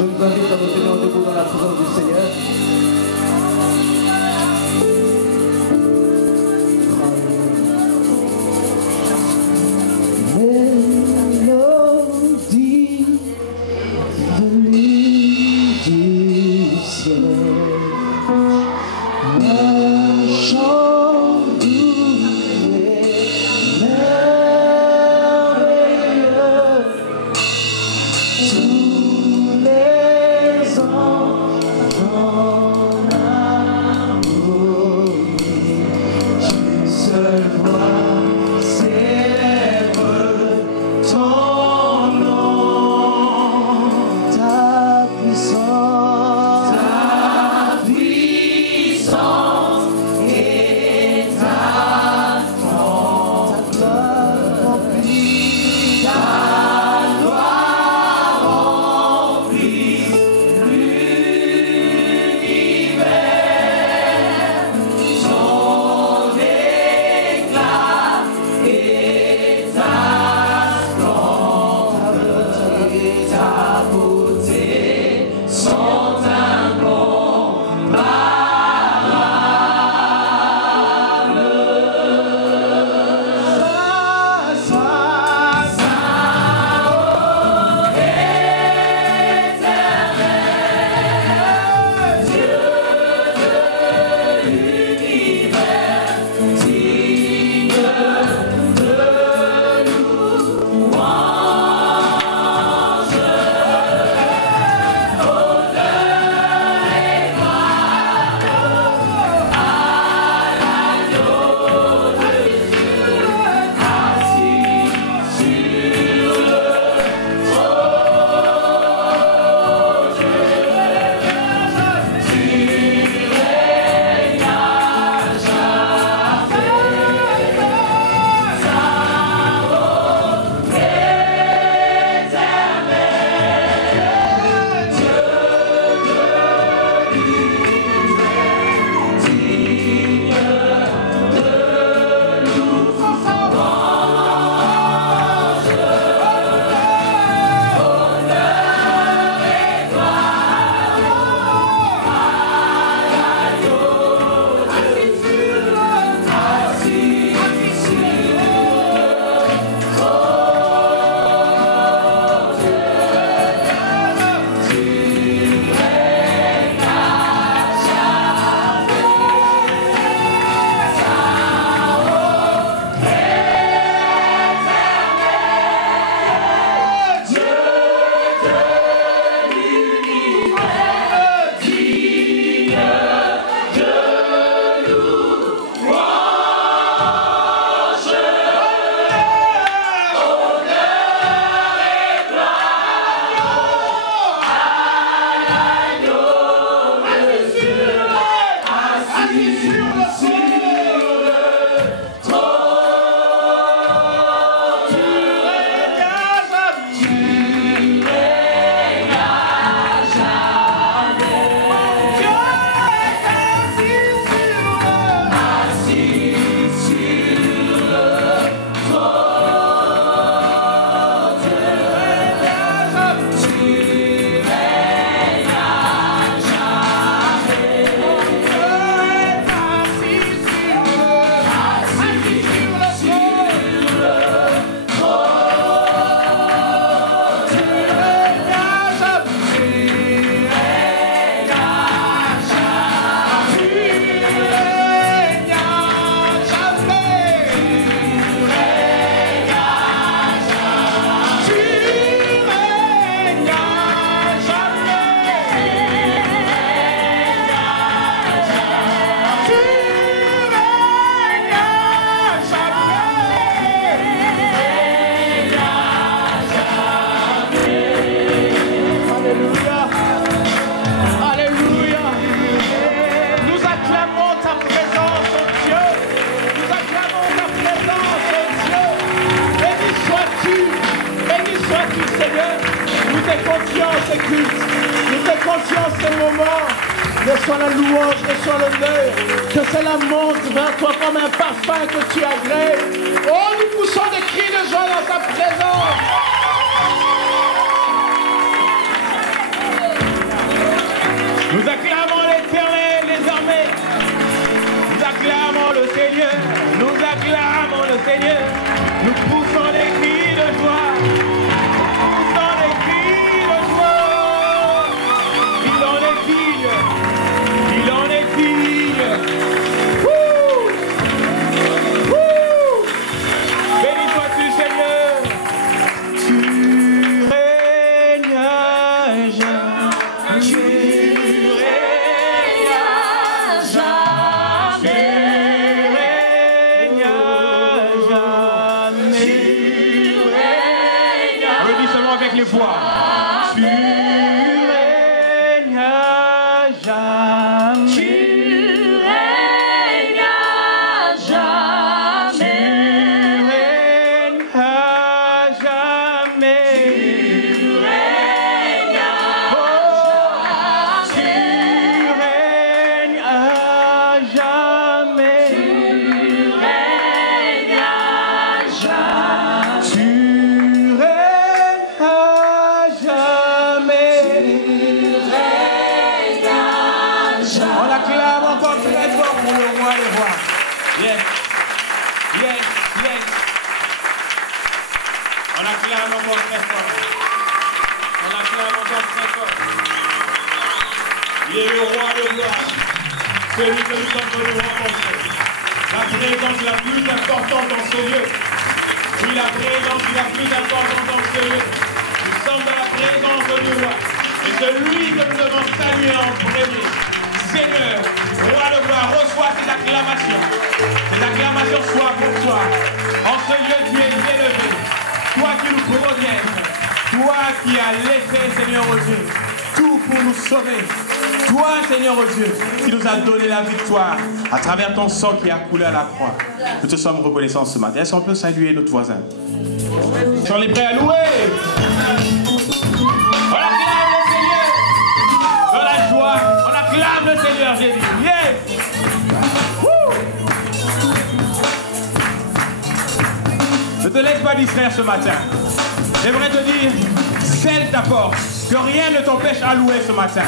Je vous invite à vous tenir debout dans la présence du Seigneur. Mélodie venue du ciel, un chant doux et merveilleux. Tous les anges en harmonie, une seule voix célèbre ton nom, ta puissance et ta gloire remplit ta ce moment, reçois la louange, reçois l'honneur, que cela monte vers toi comme un parfum que tu agrées. Oh, nous poussons des cris de joie dans ta présence. Nous acclamons l'Éternel désormais. Nous acclamons le Seigneur. Nous acclamons le Seigneur. Nous poussons des cris de joie. Nous poussons des cris de joie. Il en est digne. Il en est digne. Wouh! Wouh! Béni sois-tu, Seigneur. Tu règnes jamais. Tu règnes jamais. On le dit seulement avec les voix. Tu règnes jamais. Tu règnes jamais. On acclame encore très fort. On acclame encore très fort. Il est le roi de gloire. Celui que nous sommes venus rencontrer. La présence la plus importante dans ce lieu. Oui, la présence la plus importante dans ce lieu. Nous sommes dans la présence du roi. Et celui que nous devons saluer en premier. Seigneur, roi de gloire, reçois ces acclamations. Ces acclamations soient pour toi. En ce lieu, tu es élevé. Toi qui nous proviennes. Toi qui as laissé, Seigneur au Dieu, tout pour nous sauver. Toi, Seigneur au Dieu, qui nous a donné la victoire à travers ton sang qui a coulé à la croix. Nous te sommes reconnaissants ce matin. Est-ce qu'on peut saluer notre voisin? Sont-ils prêts à louer? On acclame le Seigneur dans la joie. On acclame le Seigneur, j'ai dit. Yes! Ne te laisse pas distraire ce matin. J'aimerais te dire, scelle ta porte, que rien ne t'empêche à louer ce matin.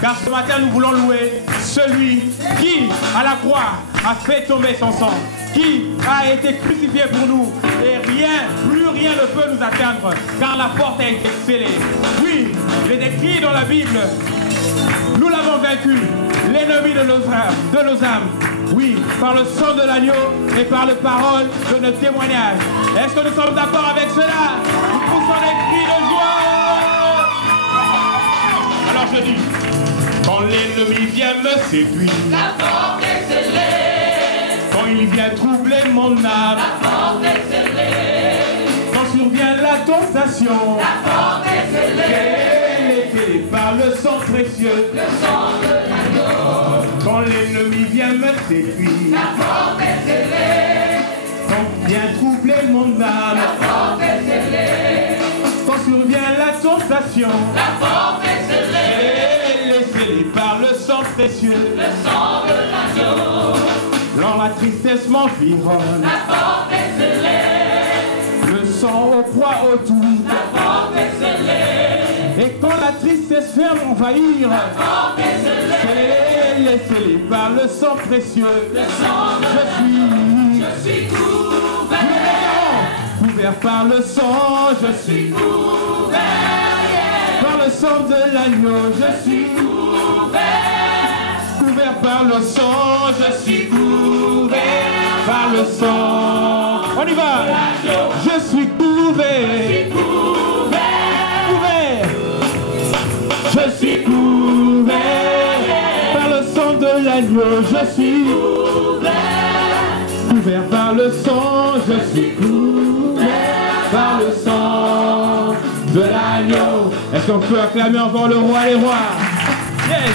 Car ce matin, nous voulons louer celui qui, à la croix, a fait tomber son sang, qui a été crucifié pour nous. Et rien, plus rien ne peut nous atteindre, car la porte a été scellée. Oui, il est écrit dans la Bible, nous l'avons vaincu, l'ennemi de nos âmes. Oui, par le sang de l'agneau et par les paroles de notre témoignage. Est-ce que nous sommes d'accord avec cela? Nous poussons des cris de joie. Alors je dis, quand l'ennemi vient me séduire, la porte est scellée. Quand il vient troubler mon âme, la porte est scellée. Quand survient la tentation, la porte est scellée. Par le sang précieux, le sang de l'agneau. Quand l'ennemi vient me séduire, la porte est scellée. Quand vient troubler mon âme, la porte est scellée. Quand survient la tentation, la porte est scellée. Scellée par le sang précieux, le sang de l'agneau. Quand la tristesse m'environne, la porte est scellée. Le sang au poids autour, la porte est scellée. Et quand la tristesse fait m'envahir, la porte est scellée. Scellée par le sang précieux, le sang de je suis couvert. Couvert par le sang, je suis couvert. Par le sang de l'agneau, je suis couvert. Couvert par le sang, je suis couvert. Par le sang. On y va. Je suis couvert. Couvert. Je suis couvert. Par le sang de l'agneau, je suis couvert. Couvert par le sang, je suis couvert. Par le sang de l'agneau. Est-ce qu'on peut acclamer encore le roi des rois? Yes.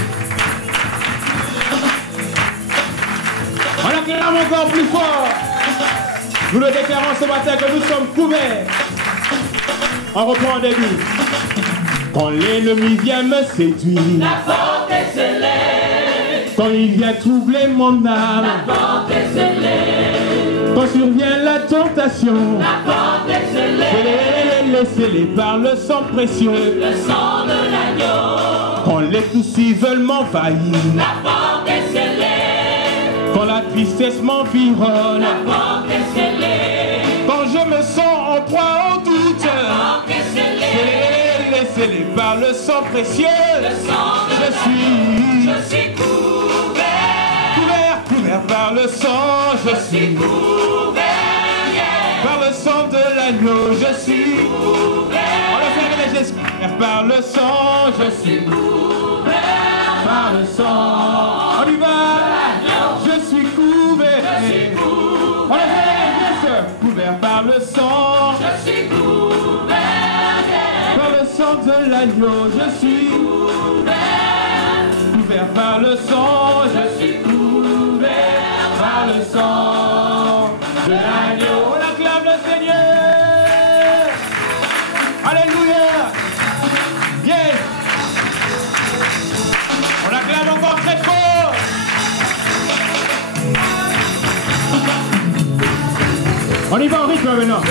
On acclame encore plus fort. Nous le déclarons ce matin que nous sommes couverts. On reprend au début. Quand l'ennemi vient me séduire, la porte est scellée. Quand il vient troubler mon âme, la porte est scellée. Quand survient la tentation, la porte est scellée. Scellée par le sang précieux, le sang de l'agneau. Quand les soucis veulent m'envahir, la porte est scellée. quand la tristesse m'environne, La porte est scellée. quand je me sens en proie au doute, La porte est scellée. scellé par le sang précieux, Le sang de je suis couvert. couvert par le sang, je suis Couvert, yeah. par le sang de l'agneau, je suis Couvert. on le fait avec les gestes. Couvert par le sang, je suis Couvert. par le sang. On y va, je suis couvert. On le fait avec les gestes. Couvert par le sang, Je suis couvert, yeah. par le sang de l'agneau, je suis couvert par le sang, je suis couvert par le sang de l'agneau. On acclame le Seigneur. Alléluia. Yes. On acclame encore très fort. On y va en rythme maintenant.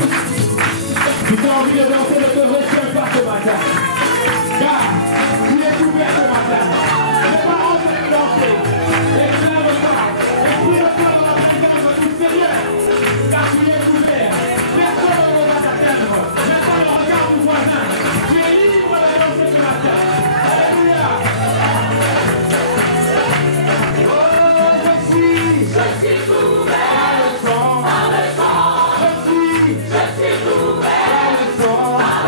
Si tu as envie de danser, ne te retiens pas ce matin. Car tu es couvert ce matin. Les parents de danser. Exclame-toi. Expire-toi dans la présence du Seigneur. Car tu es couvert. Personne ne va t'atteindre. Même pas le regard du voisin. Tu es libre de danser ce matin. Alléluia. Oh, je suis couvert par le sang. Je suis couvert.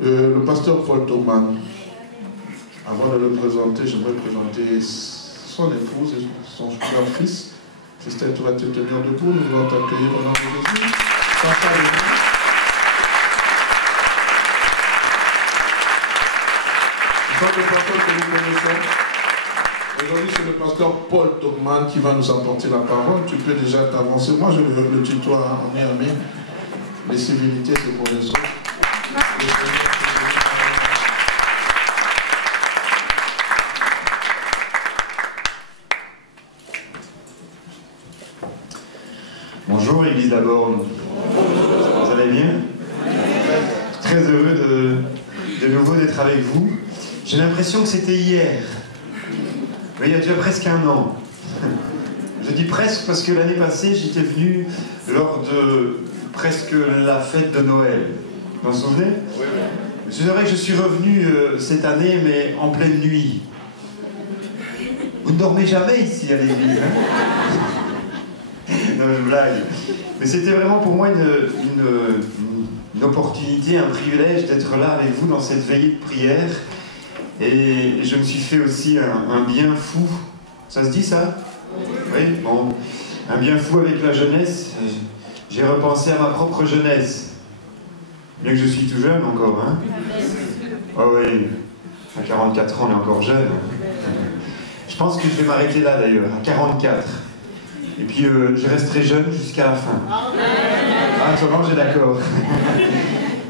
Le pasteur Paul Togman, avant de le présenter, j'aimerais présenter son épouse et leur fils. Christelle, tu vas te tenir debout, nous allons t'accueillir au nom de Jésus. Papa, le pasteur que nous connaissons. Aujourd'hui, c'est le pasteur Paul Togman qui va nous apporter la parole. Tu peux déjà t'avancer. Moi, je le tutoie en ami. Les civilités, c'est pour les autres. Bonjour, Église d'abord. Vous allez bien? Très heureux de nouveau d'être avec vous. J'ai l'impression que c'était hier. Mais il y a déjà presque un an. Je dis presque parce que l'année passée, j'étais venu lors de presque la fête de Noël. Vous vous en souvenez? Oui. C'est vrai que je suis revenu cette année, mais en pleine nuit. Vous ne dormez jamais ici à l'église, hein? Non, je blague. Mais c'était vraiment pour moi une opportunité, un privilège d'être là avec vous dans cette veillée de prière. Et je me suis fait aussi un bien fou. Ça se dit ça? Oui, bon. Un bien fou avec la jeunesse. J'ai repensé à ma propre jeunesse. Bien que je suis tout jeune encore, hein? Oh oui, à 44 ans, on est encore jeune. Je pense que je vais m'arrêter là d'ailleurs, à 44. Et puis je resterai jeune jusqu'à la fin. Ah, tu vois, j'ai d'accord.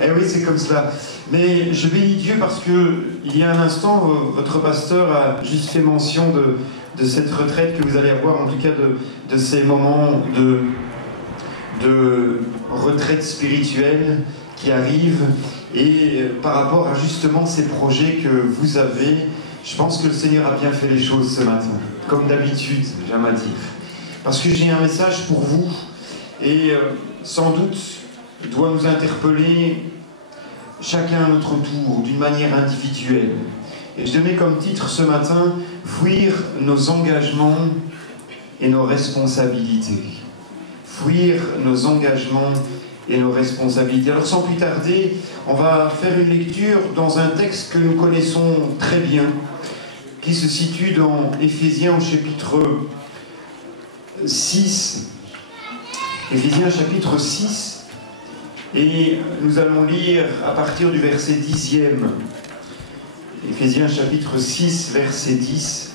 Eh oui, c'est comme cela. Mais je bénis Dieu parce que il y a un instant, votre pasteur a juste fait mention de cette retraite que vous allez avoir, en tout cas de ces moments de retraite spirituelle qui arrivent. Et par rapport à justement ces projets que vous avez, je pense que le Seigneur a bien fait les choses ce matin, comme d'habitude, j'aime à dire. Parce que j'ai un message pour vous, et sans doute doit nous interpeller chacun à notre tour, d'une manière individuelle. Et je donnais comme titre ce matin, « Fuir nos engagements et nos responsabilités ». Fuir nos engagements et nos responsabilités. Alors sans plus tarder, on va faire une lecture dans un texte que nous connaissons très bien, qui se situe dans Éphésiens au chapitre 6. Éphésiens chapitre 6. Et nous allons lire à partir du verset 10e. Éphésiens chapitre 6, verset 10.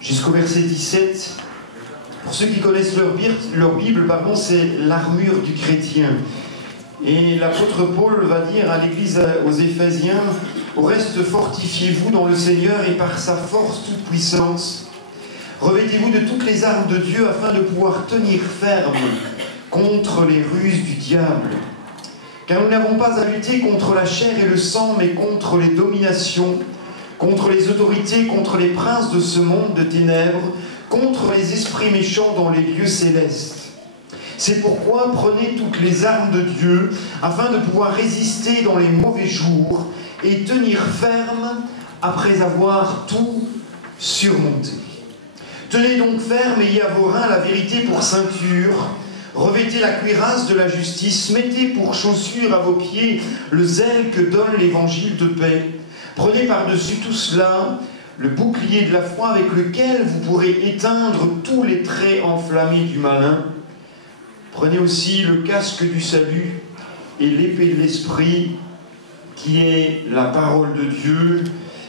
Jusqu'au verset 17. Pour ceux qui connaissent leur Bible, c'est l'armure du chrétien. Et l'apôtre Paul va dire à l'église aux Éphésiens, « Au reste, fortifiez-vous dans le Seigneur et par sa force toute puissance. Revêtez-vous de toutes les armes de Dieu afin de pouvoir tenir ferme contre les ruses du diable. Car nous n'avons pas à lutter contre la chair et le sang, mais contre les dominations, contre les autorités, contre les princes de ce monde de ténèbres, contre les esprits méchants dans les lieux célestes. C'est pourquoi prenez toutes les armes de Dieu, afin de pouvoir résister dans les mauvais jours et tenir ferme après avoir tout surmonté. Tenez donc ferme, ayez à vos reins la vérité pour ceinture, revêtez la cuirasse de la justice, mettez pour chaussure à vos pieds le zèle que donne l'évangile de paix. Prenez par-dessus tout cela le bouclier de la foi avec lequel vous pourrez éteindre tous les traits enflammés du malin. Prenez aussi le casque du salut et l'épée de l'esprit qui est la parole de Dieu.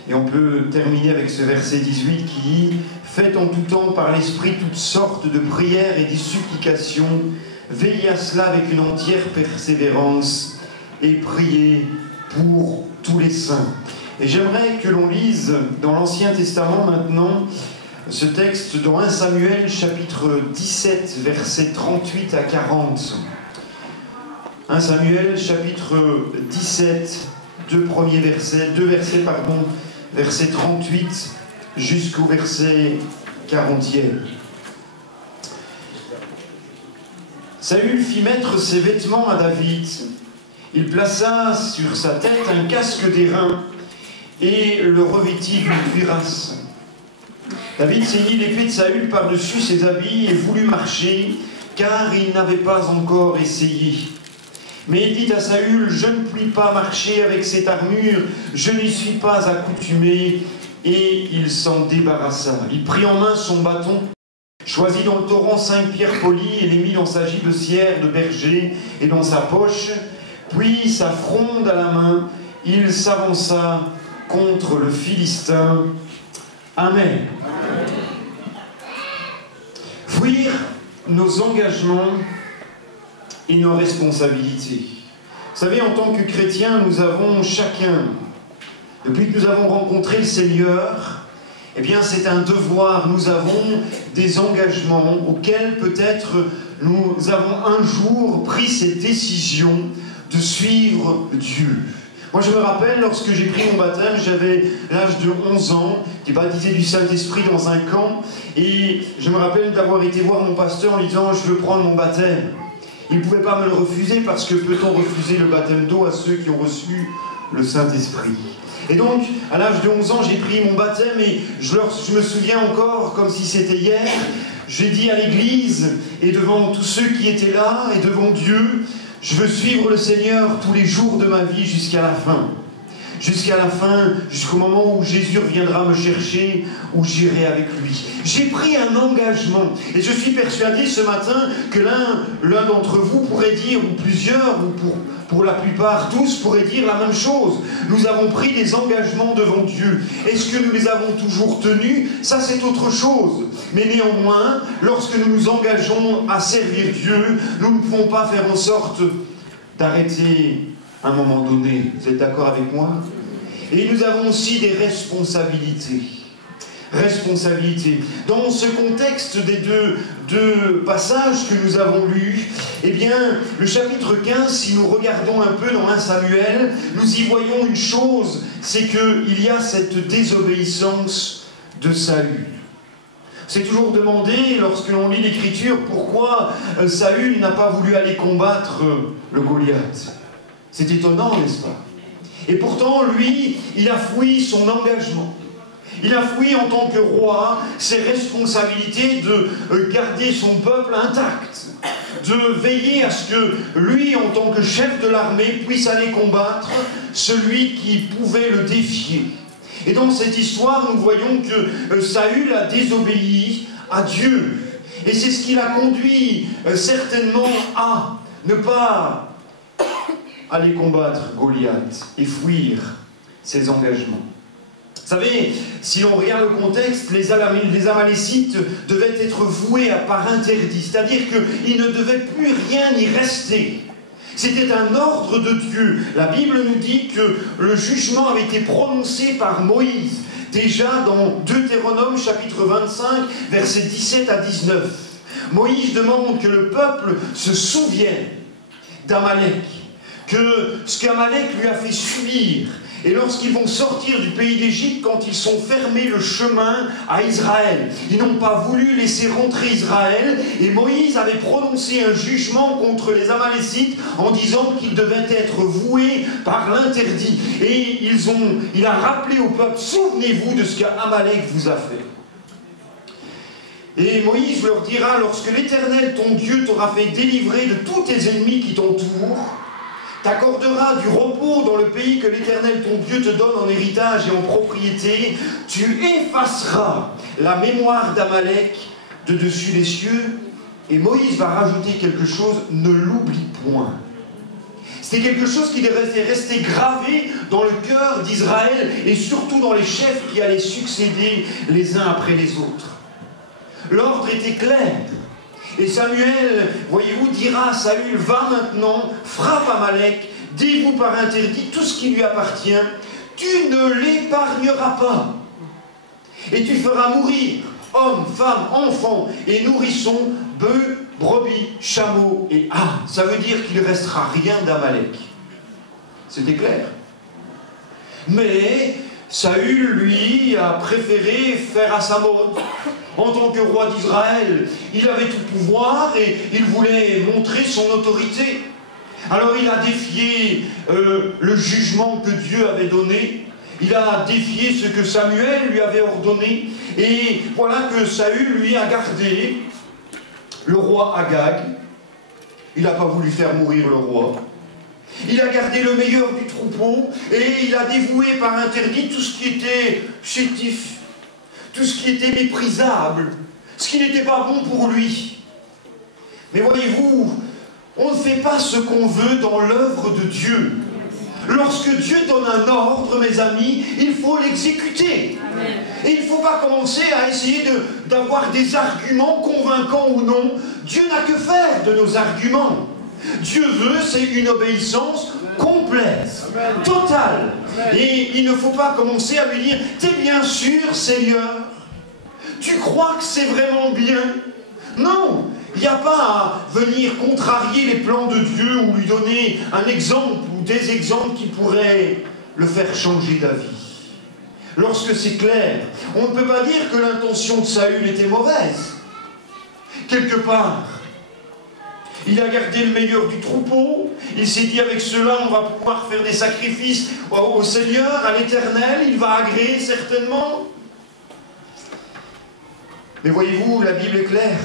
Et on peut terminer avec ce verset 18 qui dit « Faites en tout temps par l'esprit toutes sortes de prières et de supplications, veillez à cela avec une entière persévérance et priez pour tous les saints. » Et j'aimerais que l'on lise dans l'Ancien Testament maintenant ce texte dans 1 Samuel chapitre 17 versets 38 à 40. 1 Samuel chapitre 17, deux versets, verset 38 jusqu'au verset 40e. Saül fit mettre ses vêtements à David. Il plaça sur sa tête un casque d'airain et le revêtit d'une cuirasse. David ceignit l'épée de Saül par-dessus ses habits et voulut marcher, car il n'avait pas encore essayé. Mais il dit à Saül, « Je ne puis pas marcher avec cette armure, je n'y suis pas accoutumé. » Et il s'en débarrassa. Il prit en main son bâton, choisit dans le torrent 5 pierres polies et les mit dans sa gibecière de berger et dans sa poche. Puis, sa fronde à la main, il s'avança contre le Philistin. Amen. Fuir nos engagements et nos responsabilités. Vous savez, en tant que chrétiens, nous avons chacun, depuis que nous avons rencontré le Seigneur, Eh bien, c'est un devoir. Nous avons des engagements auxquels peut-être nous avons un jour pris cette décision de suivre Dieu. Moi, je me rappelle, lorsque j'ai pris mon baptême, j'avais l'âge de 11 ans, j'étais baptisé du Saint-Esprit dans un camp, et je me rappelle d'avoir été voir mon pasteur en lui disant « Je veux prendre mon baptême ». Il ne pouvait pas me le refuser, parce que peut-on refuser le baptême d'eau à ceux qui ont reçu le Saint-Esprit? Et donc, à l'âge de 11 ans, j'ai pris mon baptême, et je me souviens encore, comme si c'était hier, j'ai dit à l'église, et devant tous ceux qui étaient là, et devant Dieu, je veux suivre le Seigneur tous les jours de ma vie jusqu'à la fin. Jusqu'à la fin, jusqu'au moment où Jésus reviendra me chercher, où j'irai avec lui. J'ai pris un engagement. Et je suis persuadé ce matin que l'un d'entre vous pourrait dire, ou plusieurs, ou pour la plupart, tous pourraient dire la même chose. Nous avons pris des engagements devant Dieu. Est-ce que nous les avons toujours tenus? Ça, c'est autre chose. Mais néanmoins, lorsque nous nous engageons à servir Dieu, nous ne pouvons pas faire en sorte d'arrêter à un moment donné. Vous êtes d'accord avec moi? Et nous avons aussi des responsabilités. Responsabilités. Dans ce contexte des deux passages que nous avons lus, eh bien, le chapitre 15, si nous regardons un peu dans 1 Samuel, nous y voyons une chose, c'est qu'il y a cette désobéissance de Saül. C'est toujours demandé, lorsque l'on lit l'Écriture, pourquoi Saül n'a pas voulu aller combattre le Goliath. C'est étonnant, n'est-ce pas? Et pourtant, lui, il a fui son engagement. Il a fui en tant que roi ses responsabilités de garder son peuple intact, de veiller à ce que lui, en tant que chef de l'armée, puisse aller combattre celui qui pouvait le défier. Et dans cette histoire, nous voyons que Saül a désobéi à Dieu. Et c'est ce qui l'a conduit certainement à ne pas aller combattre Goliath et fuir ses engagements. Vous savez, si l'on regarde le contexte, les Amalécites devaient être voués par interdit, c'est-à-dire qu'ils ne devaient plus rien y rester. C'était un ordre de Dieu. La Bible nous dit que le jugement avait été prononcé par Moïse, déjà dans Deutéronome chapitre 25, versets 17 à 19. Moïse demande que le peuple se souvienne d'Amalek, que ce qu'Amalek lui a fait subir. Et lorsqu'ils vont sortir du pays d'Égypte, quand ils sont fermés le chemin à Israël, ils n'ont pas voulu laisser rentrer Israël, et Moïse avait prononcé un jugement contre les Amalécites en disant qu'ils devaient être voués par l'interdit. Et il a rappelé au peuple, souvenez-vous de ce qu'Amalek vous a fait. Et Moïse leur dira, lorsque l'Éternel ton Dieu t'aura fait délivrer de tous tes ennemis qui t'entourent, t'accorderas du repos dans le pays que l'Éternel ton Dieu te donne en héritage et en propriété, tu effaceras la mémoire d'Amalek de dessus les cieux. Et Moïse va rajouter quelque chose, ne l'oublie point. C'était quelque chose qui devait rester gravé dans le cœur d'Israël et surtout dans les chefs qui allaient succéder les uns après les autres. L'ordre était clair. Et Samuel, voyez-vous, dira à Saül, va maintenant, frappe Amalek, dévoue par interdit tout ce qui lui appartient, tu ne l'épargneras pas. Et tu feras mourir hommes, femmes, enfants et nourrissons, bœufs, brebis, chameaux et ânes. Ça veut dire qu'il ne restera rien d'Amalek. C'était clair. Mais Saül, lui, a préféré faire à sa mode. En tant que roi d'Israël, il avait tout pouvoir et il voulait montrer son autorité. Alors il a défié le jugement que Dieu avait donné. Il a défié ce que Samuel lui avait ordonné. Et voilà que Saül, lui, a gardé le roi Agag. Il n'a pas voulu faire mourir le roi. Il a gardé le meilleur du troupeau et il a dévoué par interdit tout ce qui était chétif, tout ce qui était méprisable, ce qui n'était pas bon pour lui. Mais voyez-vous, on ne fait pas ce qu'on veut dans l'œuvre de Dieu. Lorsque Dieu donne un ordre, mes amis, il faut l'exécuter. Et il ne faut pas commencer à essayer d'avoir des arguments convaincants ou non. Dieu n'a que faire de nos arguments. Dieu veut, c'est une obéissance complète, totale. Et il ne faut pas commencer à lui dire, t'es bien sûr, Seigneur? Tu crois que c'est vraiment bien? Non, il n'y a pas à venir contrarier les plans de Dieu ou lui donner un exemple ou des exemples qui pourraient le faire changer d'avis. Lorsque c'est clair, on ne peut pas dire que l'intention de Saül était mauvaise. Quelque part, il a gardé le meilleur du troupeau, il s'est dit avec cela on va pouvoir faire des sacrifices au Seigneur, à l'Éternel, il va agréer certainement. Mais voyez-vous, la Bible est claire.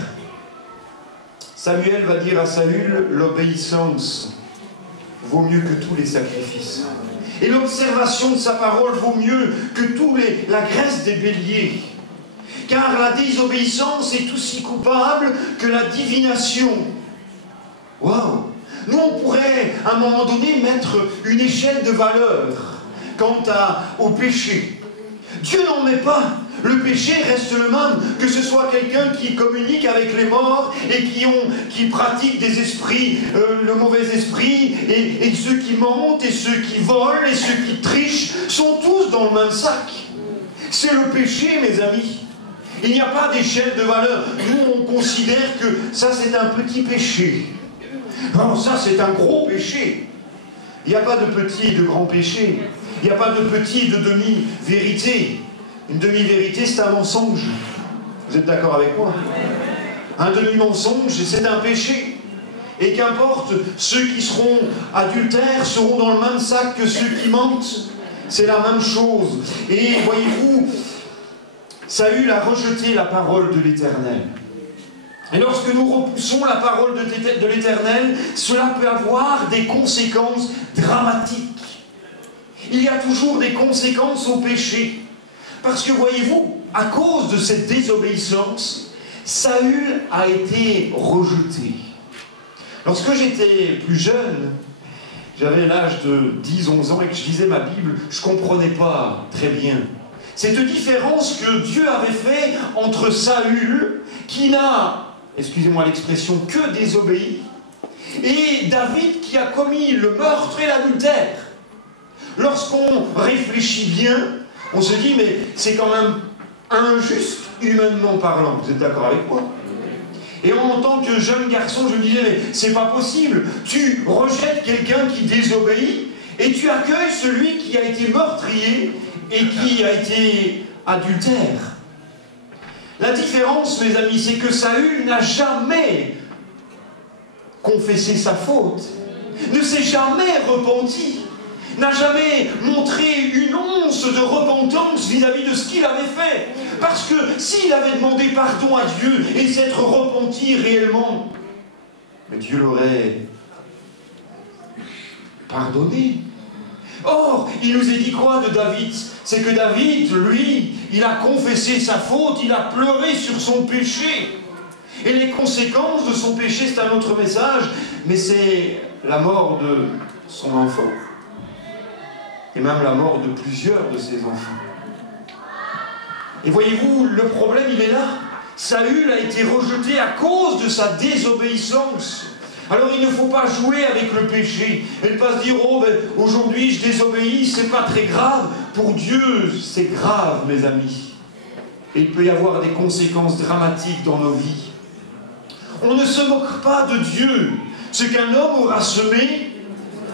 Samuel va dire à Saül, l'obéissance vaut mieux que tous les sacrifices. Et l'observation de sa parole vaut mieux que la graisse des béliers. Car la désobéissance est aussi coupable que la divination. Waouh! Nous, on pourrait, à un moment donné, mettre une échelle de valeur quant au péché. Dieu n'en met pas. Le péché reste le même, que ce soit quelqu'un qui communique avec les morts et qui pratique des esprits, le mauvais esprit, et ceux qui mentent, et ceux qui volent, et ceux qui trichent, sont tous dans le même sac. C'est le péché, mes amis. Il n'y a pas d'échelle de valeur. Nous, on considère que ça, c'est un petit péché. Non, ça, c'est un gros péché. Il n'y a pas de petit et de grand péché. Il n'y a pas de petit et de demi-vérité. Une demi-vérité, c'est un mensonge. Vous êtes d'accord avec moi? Un demi-mensonge, c'est un péché. Et qu'importe, ceux qui seront adultères seront dans le même sac que ceux qui mentent. C'est la même chose. Et voyez-vous, Saül a rejeté la parole de l'Éternel. Et lorsque nous repoussons la parole de l'Éternel, cela peut avoir des conséquences dramatiques. Il y a toujours des conséquences au péché. Parce que voyez-vous, à cause de cette désobéissance, Saül a été rejeté. Lorsque j'étais plus jeune, j'avais l'âge de 10-11 ans et que je lisais ma Bible, je ne comprenais pas très bien cette différence que Dieu avait fait entre Saül, qui n'a, excusez-moi l'expression, que désobéi, et David qui a commis le meurtre et l'adultère. Lorsqu'on réfléchit bien, on se dit, mais c'est quand même injuste, humainement parlant. Vous êtes d'accord avec moi? Et en tant que jeune garçon, je me disais, mais c'est pas possible. Tu rejettes quelqu'un qui désobéit, et tu accueilles celui qui a été meurtrier, et qui a été adultère. La différence, mes amis, c'est que Saül n'a jamais confessé sa faute, ne s'est jamais repenti, n'a jamais montré une once de repentance vis-à-vis de ce qu'il avait fait. Parce que s'il avait demandé pardon à Dieu et s'être repenti réellement, mais Dieu l'aurait pardonné. Or, il nous est dit quoi de David? C'est que David, lui, il a confessé sa faute, il a pleuré sur son péché. Et les conséquences de son péché, c'est un autre message, mais c'est la mort de son enfant. Et même la mort de plusieurs de ses enfants. Et voyez-vous, le problème, il est là. Saül a été rejeté à cause de sa désobéissance. Alors il ne faut pas jouer avec le péché et ne pas se dire, oh ben, aujourd'hui je désobéis, c'est pas très grave. Pour Dieu, c'est grave, mes amis. Et il peut y avoir des conséquences dramatiques dans nos vies. On ne se moque pas de Dieu. Ce qu'un homme aura semé,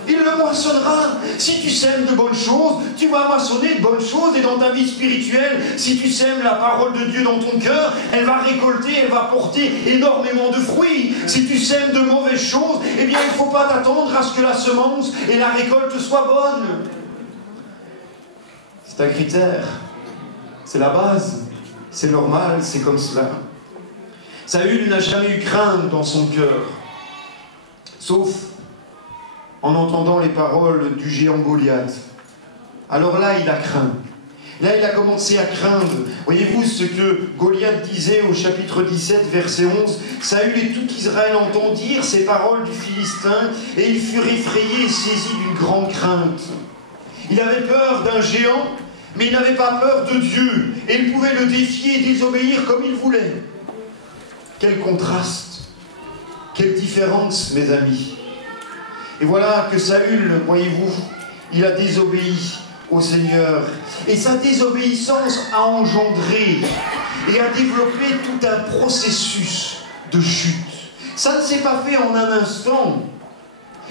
il le moissonnera. Si tu sèmes de bonnes choses, tu vas moissonner de bonnes choses. Et dans ta vie spirituelle, si tu sèmes la parole de Dieu dans ton cœur, elle va récolter, elle va porter énormément de fruits. Si tu sèmes de mauvaises choses, eh bien il ne faut pas t'attendre à ce que la semence et la récolte soient bonnes. C'est un critère. C'est la base. C'est normal, c'est comme cela. Saül n'a jamais eu crainte dans son cœur. Sauf en entendant les paroles du géant Goliath. Alors là, il a craint. Là, il a commencé à craindre. Voyez-vous ce que Goliath disait au chapitre 17, verset 11. Saül et tout Israël entendirent ces paroles du Philistin, et ils furent effrayés et saisis d'une grande crainte. Il avait peur d'un géant, mais il n'avait pas peur de Dieu, et il pouvait le défier et désobéir comme il voulait. Quel contraste, quelle différence, mes amis. Et voilà que Saül, voyez-vous, il a désobéi au Seigneur. Et sa désobéissance a engendré et a développé tout un processus de chute. Ça ne s'est pas fait en un instant.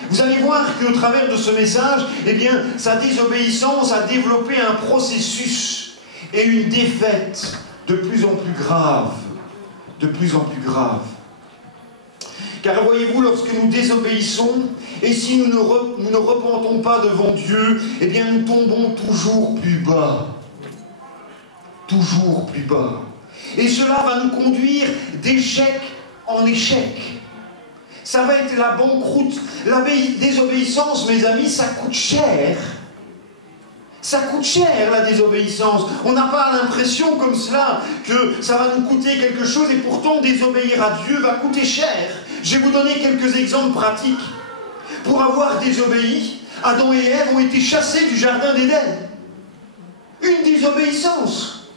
Vous allez voir qu'au travers de ce message, eh bien, sa désobéissance a développé un processus et une défaite de plus en plus grave. De plus en plus grave. Car voyez-vous, lorsque nous désobéissons, et si nous ne repentons pas devant Dieu, eh bien nous tombons toujours plus bas. Toujours plus bas. Et cela va nous conduire d'échec en échec. Ça va être la banqueroute. La désobéissance, mes amis, ça coûte cher. Ça coûte cher, la désobéissance. On n'a pas l'impression comme cela que ça va nous coûter quelque chose et pourtant désobéir à Dieu va coûter cher. Je vais vous donner quelques exemples pratiques. Pour avoir désobéi, Adam et Ève ont été chassés du jardin d'Éden. Une désobéissance.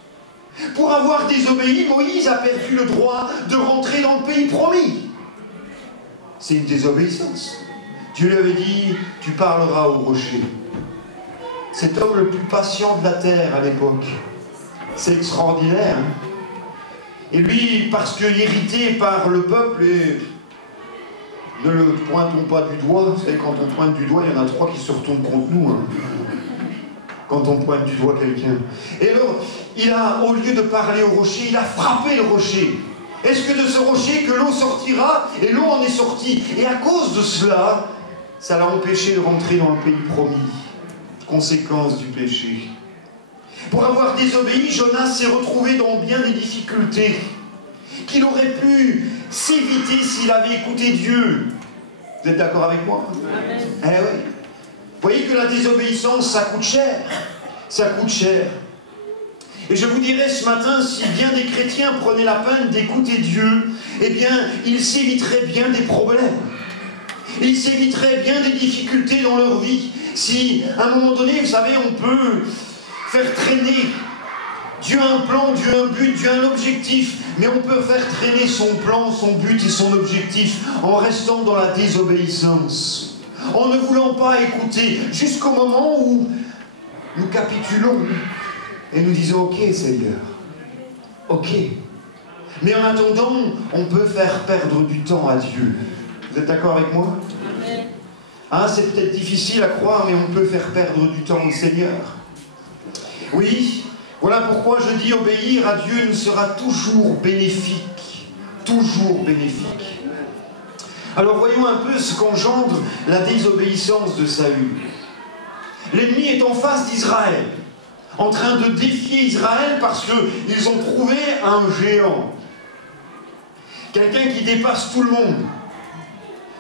Pour avoir désobéi, Moïse a perdu le droit de rentrer dans le pays promis. C'est une désobéissance. Dieu lui avait dit, tu parleras au rocher. Cet homme le plus patient de la terre à l'époque. C'est extraordinaire. Hein? Et lui, parce que irrité par le peuple, et ne le pointons pas du doigt, vous savez, quand on pointe du doigt, il y en a 3 qui se retournent contre nous. Hein, quand on pointe du doigt quelqu'un. Et alors, il a, au lieu de parler au rocher, il a frappé le rocher. Est-ce que de ce rocher que l'eau sortira? Et l'eau en est sortie. Et à cause de cela, ça l'a empêché de rentrer dans le pays promis. Conséquence du péché. Pour avoir désobéi, Jonas s'est retrouvé dans bien des difficultés qu'il aurait pu s'éviter s'il avait écouté Dieu. Vous êtes d'accord avec moi? Amen. Eh oui. Vous voyez que la désobéissance, ça coûte cher. Ça coûte cher. Et je vous dirais ce matin, si bien des chrétiens prenaient la peine d'écouter Dieu, eh bien, ils s'éviteraient bien des problèmes. Ils s'éviteraient bien des difficultés dans leur vie. Si, à un moment donné, vous savez, on peut faire traîner. Dieu a un plan, Dieu a un but, Dieu a un objectif. Mais on peut faire traîner son plan, son but et son objectif en restant dans la désobéissance. En ne voulant pas écouter jusqu'au moment où nous capitulons et nous disons « Ok, Seigneur, ok ». Mais en attendant, on peut faire perdre du temps à Dieu. Vous êtes d'accord avec moi? Ah, c'est peut-être difficile à croire, mais on peut faire perdre du temps au Seigneur. Oui, voilà pourquoi je dis obéir à Dieu nous sera toujours bénéfique. Toujours bénéfique. Alors voyons un peu ce qu'engendre la désobéissance de Saül. L'ennemi est en face d'Israël, en train de défier Israël parce qu'ils ont trouvé un géant. Quelqu'un qui dépasse tout le monde.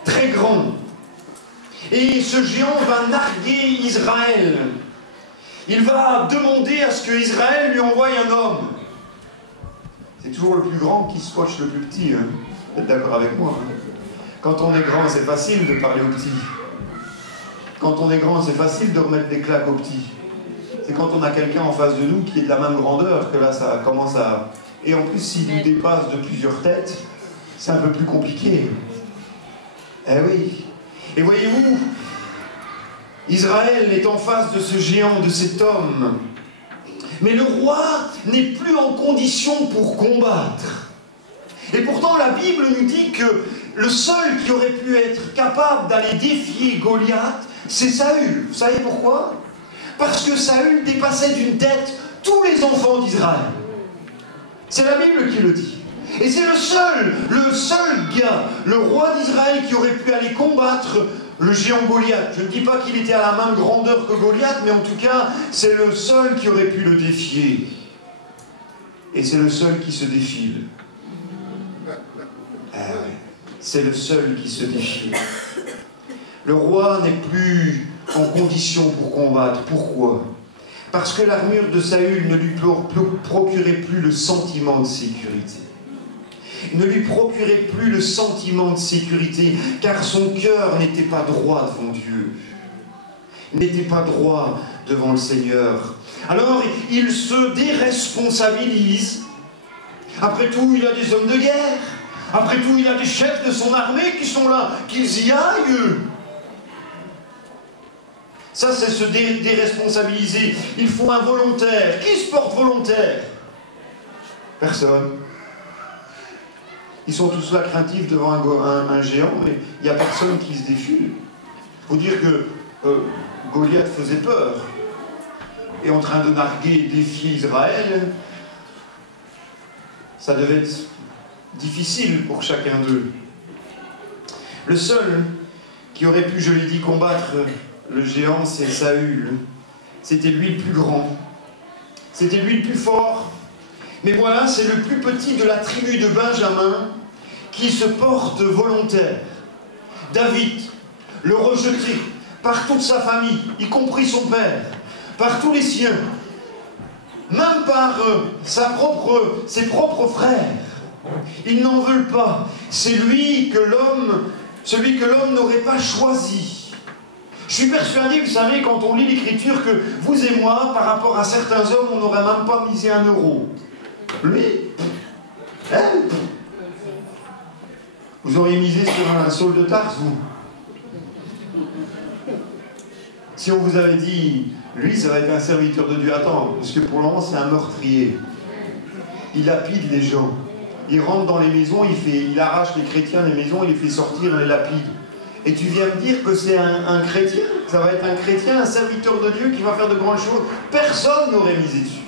Très grand. Et ce géant va narguer Israël. Il va demander à ce que Israël lui envoie un homme. C'est toujours le plus grand qui se poche le plus petit. Hein. Vous êtes d'accord avec moi? Hein? Quand on est grand, c'est facile de parler aux petits. Quand on est grand, c'est facile de remettre des claques aux petits. C'est quand on a quelqu'un en face de nous qui est de la même grandeur que là, ça commence à... Et en plus, s'il nous dépasse de plusieurs têtes, c'est un peu plus compliqué. Eh oui. Et voyez-vous, Israël est en face de ce géant, de cet homme. Mais le roi n'est plus en condition pour combattre. Et pourtant, la Bible nous dit que le seul qui aurait pu être capable d'aller défier Goliath, c'est Saül. Vous savez pourquoi? Parce que Saül dépassait d'une tête tous les enfants d'Israël. C'est la Bible qui le dit. Et c'est le seul gars, le roi d'Israël qui aurait pu aller combattre le géant Goliath. Je ne dis pas qu'il était à la même grandeur que Goliath, mais en tout cas, c'est le seul qui aurait pu le défier. Et c'est le seul qui se défile. C'est le seul qui se défile. Le roi n'est plus en condition pour combattre. Pourquoi? Parce que l'armure de Saül ne lui procurait plus le sentiment de sécurité. Ne lui procurait plus le sentiment de sécurité, car son cœur n'était pas droit devant Dieu. N'était pas droit devant le Seigneur. Alors, il se déresponsabilise. Après tout, il a des hommes de guerre. Après tout, il a des chefs de son armée qui sont là. Qu'ils y aillent. Ça, c'est se déresponsabiliser. Il faut un volontaire. Qui se porte volontaire? Personne. Ils sont tous là craintifs devant un géant, mais il n'y a personne qui se défile. Il faut dire que Goliath faisait peur. Et en train de narguer et défier Israël, ça devait être difficile pour chacun d'eux. Le seul qui aurait pu, je l'ai dit, combattre le géant, c'est Saül. C'était lui le plus grand. C'était lui le plus fort. Mais voilà, c'est le plus petit de la tribu de Benjamin qui se porte volontaire. David, le rejeté par toute sa famille, y compris son père, par tous les siens, même par ses propres frères. Ils n'en veulent pas. C'est lui que celui que l'homme n'aurait pas choisi. Je suis persuadé, vous savez, quand on lit l'Écriture, que vous et moi, par rapport à certains hommes, on n'aurait même pas misé 1 euro. Lui, elle, vous auriez misé sur un Saul de Tarse, vous. Si on vous avait dit, lui, ça va être un serviteur de Dieu, attends, parce que pour le moment, c'est un meurtrier. Il lapide les gens. Il rentre dans les maisons, il arrache les chrétiens des maisons, il les fait sortir, les lapide. Et tu viens me dire que c'est un chrétien, ça va être un chrétien, un serviteur de Dieu qui va faire de grandes choses. Personne n'aurait misé dessus.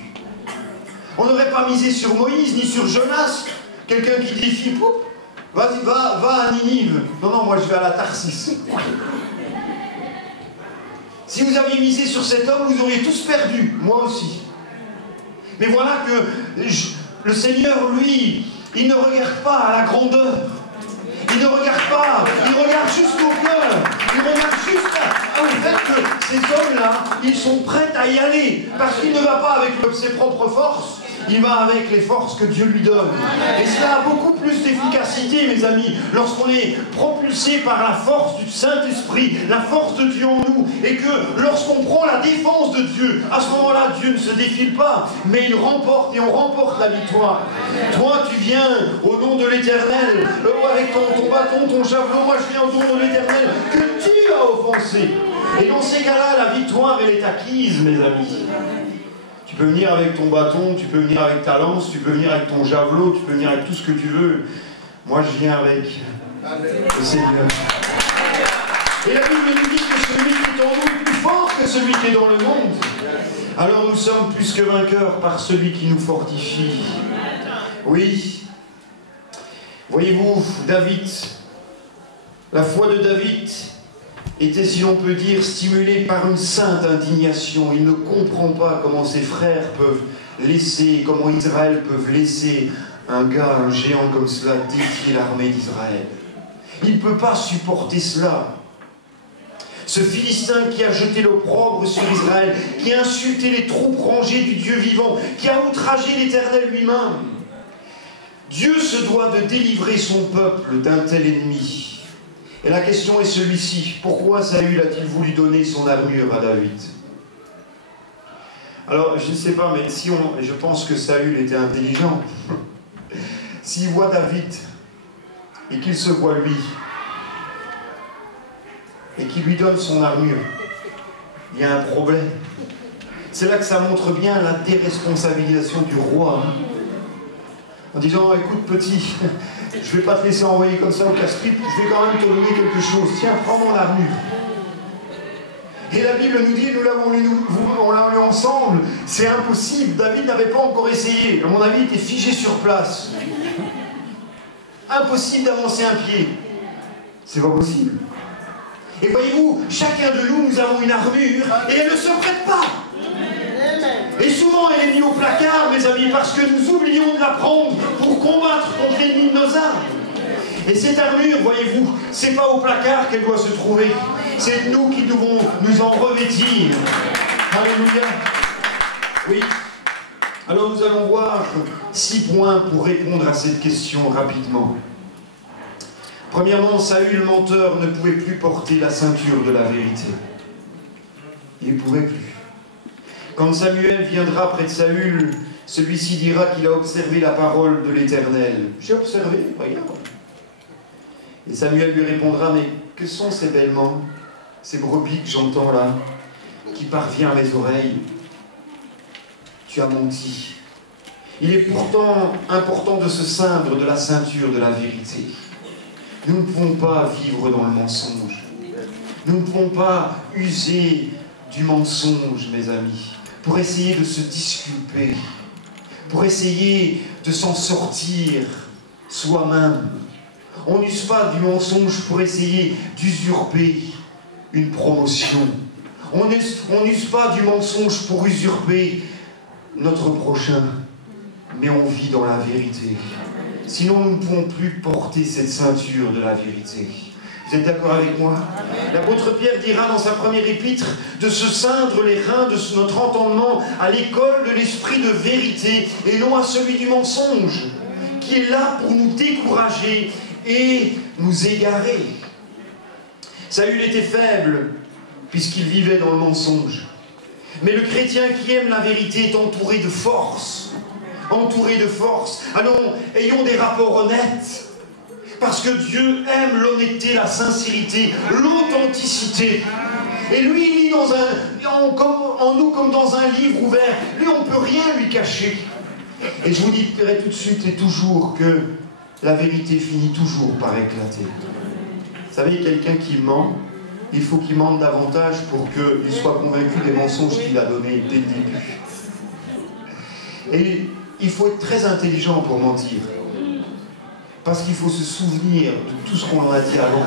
On n'aurait pas misé sur Moïse, ni sur Jonas. Quelqu'un qui défie, poup, vas-y, va à Ninive. Non, moi je vais à la Tarsis. Si vous aviez misé sur cet homme, vous auriez tous perdu, moi aussi. Mais voilà que le Seigneur, lui, il ne regarde pas à la grandeur. Il ne regarde pas, il regarde jusqu'au cœur. Il regarde juste au fait que ces hommes-là, ils sont prêts à y aller. Parce qu'il ne va pas avec ses propres forces, il va avec les forces que Dieu lui donne. Et cela a beaucoup plus d'efficacité, mes amis, lorsqu'on est propulsé par la force du Saint-Esprit, la force de Dieu en nous, et que lorsqu'on prend la défense de Dieu, à ce moment-là, Dieu ne se défile pas, mais il remporte, et on remporte la victoire. Toi, tu viens au nom de l'Éternel, avec ton bâton, ton javelot, moi je viens au nom de l'Éternel, que tu as offensé. Et dans ces cas-là, la victoire, elle est acquise, mes amis. Tu peux venir avec ton bâton, tu peux venir avec ta lance, tu peux venir avec ton javelot, tu peux venir avec tout ce que tu veux. Moi, je viens avec le Seigneur. Et la Bible nous dit que celui qui est en nous est plus fort que celui qui est dans le monde. Alors nous sommes plus que vainqueurs par celui qui nous fortifie. Oui. Voyez-vous, David, la foi de David était, si l'on peut dire, stimulé par une sainte indignation. Il ne comprend pas comment ses frères peuvent laisser, comment Israël peut laisser un géant comme cela défier l'armée d'Israël. Il ne peut pas supporter cela. Ce Philistin qui a jeté l'opprobre sur Israël, qui a insulté les troupes rangées du Dieu vivant, qui a outragé l'Éternel lui-même. Dieu se doit de délivrer son peuple d'un tel ennemi. Et la question est celui-ci. Pourquoi Saül a-t-il voulu donner son armure à David? Alors, je ne sais pas, mais je pense que Saül était intelligent. S'il voit David, et qu'il se voit lui, et qu'il lui donne son armure, il y a un problème. C'est là que ça montre bien la déresponsabilisation du roi. En disant, écoute petit, je ne vais pas te laisser envoyer comme ça au casse-pipe, je vais quand même te donner quelque chose. Tiens, prends mon armure. Et la Bible nous dit, nous l'avons lu, on l'a lu ensemble, c'est impossible. David n'avait pas encore essayé. À mon avis, il était figé sur place. Impossible d'avancer un pied. C'est pas possible. Et voyez-vous, chacun de nous avons une armure et elle ne se prête pas. Et souvent elle est mise au placard, mes amis, parce que nous oublions de la prendre pour combattre contre l'ennemi de nos âmes. Et cette armure, voyez-vous, c'est pas au placard qu'elle doit se trouver. C'est nous qui devons nous en revêtir. Alléluia. Oui. Alors nous allons voir 6 points pour répondre à cette question rapidement. Premièrement, Saül, le menteur, ne pouvait plus porter la ceinture de la vérité. Il ne pouvait plus. Quand Samuel viendra près de Saül, celui-ci dira qu'il a observé la parole de l'Éternel. J'ai observé, regarde. Et Samuel lui répondra, mais que sont ces bêlements, ces brebis que j'entends là? qui parvient à mes oreilles. Tu as menti. Il est pourtant important de se ceindre de la ceinture de la vérité. Nous ne pouvons pas vivre dans le mensonge. Nous ne pouvons pas user du mensonge, mes amis, pour essayer de se disculper, pour essayer de s'en sortir soi-même. On n'use pas du mensonge pour essayer d'usurper une promotion. On n'use pas du mensonge pour usurper notre prochain, mais on vit dans la vérité. Sinon, nous ne pouvons plus porter cette ceinture de la vérité. Vous êtes d'accord avec moi? L'apôtre Pierre dira dans sa première épître de se ceindre les reins de notre entendement à l'école de l'esprit de vérité et non à celui du mensonge, qui est là pour nous décourager et nous égarer. Saül était faible puisqu'il vivait dans le mensonge. Mais le chrétien qui aime la vérité est entouré de force. Entouré de force. Allons, ayons des rapports honnêtes. Parce que Dieu aime l'honnêteté, la sincérité, l'authenticité. Et lui, il lit en nous comme dans un livre ouvert. Lui, on ne peut rien lui cacher. Et je vous dirai tout de suite et toujours que la vérité finit toujours par éclater. Vous savez, quelqu'un qui ment, il faut qu'il mente davantage pour qu'il soit convaincu des mensonges qu'il a donnés dès le début. Et il faut être très intelligent pour mentir. Parce qu'il faut se souvenir de tout ce qu'on en a dit avant.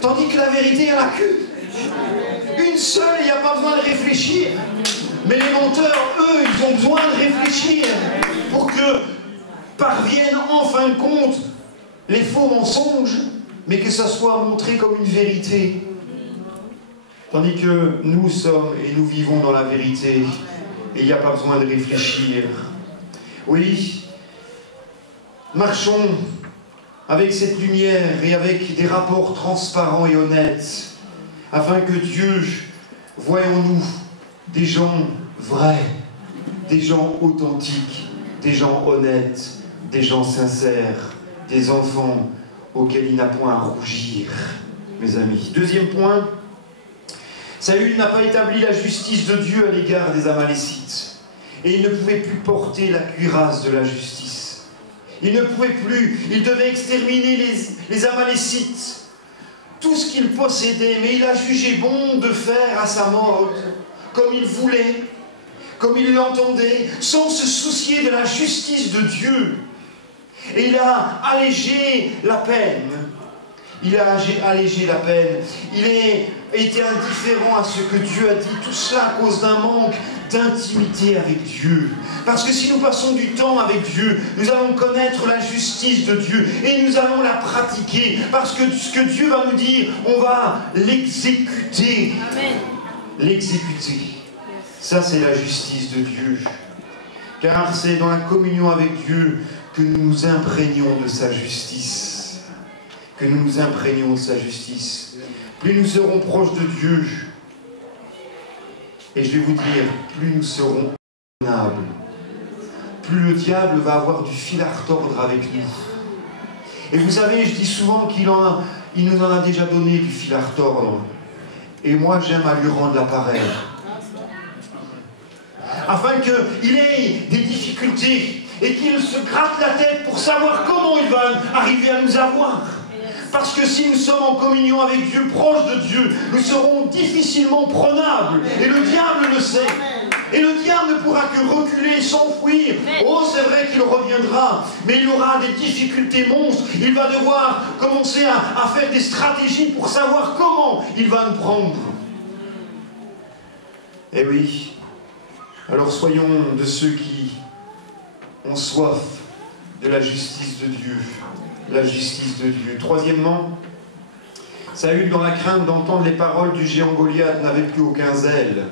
Tandis que la vérité, il n'y en a qu'une. Une seule, il n'y a pas besoin de réfléchir. Mais les menteurs, eux, ils ont besoin de réfléchir pour que parviennent en fin de compte les faux mensonges, mais que ça soit montré comme une vérité. Tandis que nous sommes et nous vivons dans la vérité, et il n'y a pas besoin de réfléchir. Oui, marchons avec cette lumière et avec des rapports transparents et honnêtes, afin que Dieu voie en nous des gens vrais, des gens authentiques, des gens honnêtes, des gens sincères, des enfants auxquels il n'a point à rougir, mes amis. Deuxième point, Saül n'a pas établi la justice de Dieu à l'égard des Amalécites. Et il ne pouvait plus porter la cuirasse de la justice. Il ne pouvait plus, il devait exterminer les Amalécites, tout ce qu'il possédait, mais il a jugé bon de faire à sa mode, comme il voulait, comme il l'entendait, sans se soucier de la justice de Dieu. Et il a allégé la peine. Il a allégé la peine. Il a été indifférent à ce que Dieu a dit. Tout cela à cause d'un manque d'intimité avec Dieu. Parce que si nous passons du temps avec Dieu, nous allons connaître la justice de Dieu et nous allons la pratiquer. Parce que ce que Dieu va nous dire, on va l'exécuter. L'exécuter. Ça, c'est la justice de Dieu. Car c'est dans la communion avec Dieu que nous nous imprégnons de sa justice. Que nous nous imprégnons de sa justice. Plus nous serons proches de Dieu, et je vais vous dire, plus nous serons convenables, plus le diable va avoir du fil à retordre avec nous. Et vous savez, je dis souvent qu'il nous en a déjà donné du fil à retordre. Et moi, j'aime à lui rendre l'appareil. Afin qu'il ait des difficultés et qu'il se gratte la tête pour savoir comment il va arriver à nous avoir. Parce que si nous sommes en communion avec Dieu, proches de Dieu, nous serons difficilement prenables. Et le diable le sait. Et le diable ne pourra que reculer, s'enfuir. Oh, c'est vrai qu'il reviendra, mais il y aura des difficultés monstres. Il va devoir commencer à faire des stratégies pour savoir comment il va nous prendre. Eh oui. Alors soyons de ceux qui ont soif de la justice de Dieu. La justice de Dieu. Troisièmement, Saül, dans la crainte d'entendre les paroles du géant Goliath, n'avait plus aucun zèle.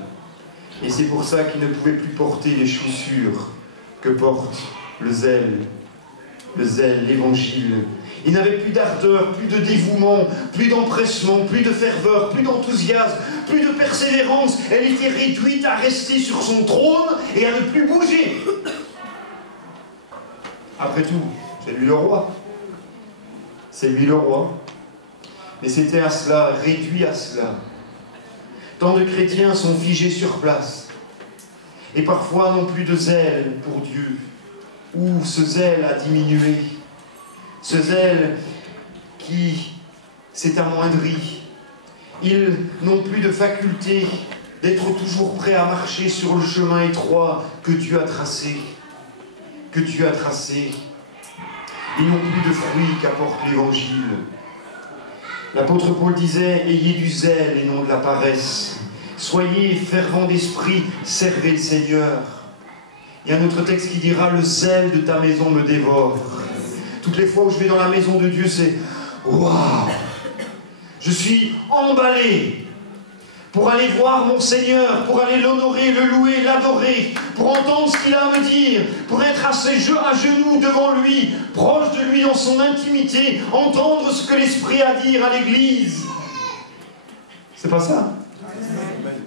Et c'est pour ça qu'il ne pouvait plus porter les chaussures que porte le zèle, l'évangile. Il n'avait plus d'ardeur, plus de dévouement, plus d'empressement, plus de ferveur, plus d'enthousiasme, plus de persévérance. Elle était réduite à rester sur son trône et à ne plus bouger. Après tout, c'est lui le roi. C'est lui le roi. Mais c'était à cela, réduit à cela, Tant de chrétiens sont figés sur place et parfois n'ont plus de zèle pour Dieu, ou ce zèle a diminué, ce zèle qui s'est amoindri. Ils n'ont plus de faculté d'être toujours prêts à marcher sur le chemin étroit que Dieu a tracé. Que Dieu a tracé. Ils n'ont plus de fruits qu'apporte l'Évangile. L'apôtre Paul disait « Ayez du zèle et non de la paresse. Soyez fervents d'esprit, servez le Seigneur. » Il y a un autre texte qui dira « Le zèle de ta maison me dévore. » Toutes les fois où je vais dans la maison de Dieu, c'est « Waouh !» Je suis emballé pour aller voir mon Seigneur, pour aller l'honorer, le louer, l'adorer, pour entendre ce qu'il a à me dire, pour être à genoux devant lui, proche de lui dans son intimité, entendre ce que l'Esprit a à dire à l'Église. C'est pas ça?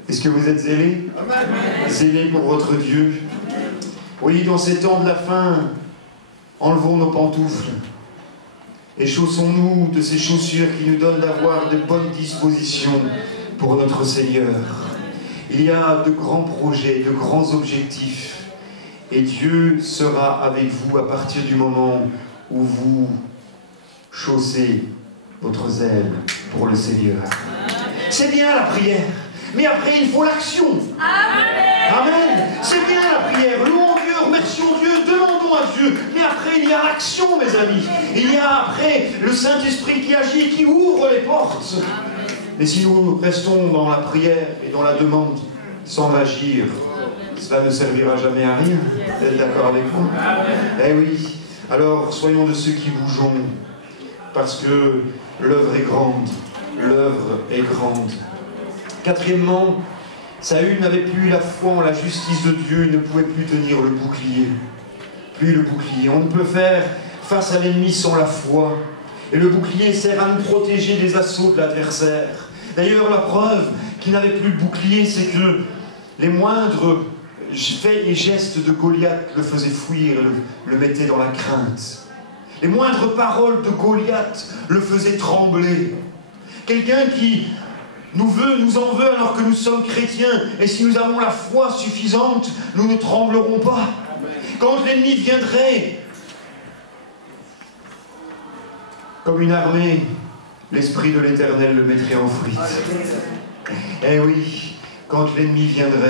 Est-ce que vous êtes zélés? Zélés pour votre Dieu? Oui, dans ces temps de la fin, enlevons nos pantoufles et chaussons-nous de ces chaussures qui nous donnent d'avoir de bonnes dispositions pour notre Seigneur. Il y a de grands projets, de grands objectifs, et Dieu sera avec vous à partir du moment où vous chaussez votre zèle pour le Seigneur. C'est bien la prière, mais après il faut l'action. Amen. C'est bien la prière, louons Dieu, remercions Dieu, demandons à Dieu, mais après il y a l'action, mes amis. Il y a après le Saint-Esprit qui agit, qui ouvre les portes. Et si nous restons dans la prière et dans la demande sans agir, cela ne servira jamais à rien. Vous êtes d'accord avec moi? Eh oui. Alors soyons de ceux qui bougeons, parce que l'œuvre est grande. L'œuvre est grande. Quatrièmement, Saül n'avait plus la foi en la justice de Dieu, il ne pouvait plus tenir le bouclier. Plus le bouclier. On ne peut faire face à l'ennemi sans la foi. Et le bouclier sert à nous protéger des assauts de l'adversaire. D'ailleurs, la preuve qu'il n'avait plus le bouclier, c'est que les moindres faits et gestes de Goliath le faisaient fuir, le mettaient dans la crainte. Les moindres paroles de Goliath le faisaient trembler. Quelqu'un qui nous en veut alors que nous sommes chrétiens, et si nous avons la foi suffisante, nous ne tremblerons pas. Quand l'ennemi viendrait comme une armée, l'Esprit de l'Éternel le mettrait en fuite. Eh oui, quand l'ennemi viendrait,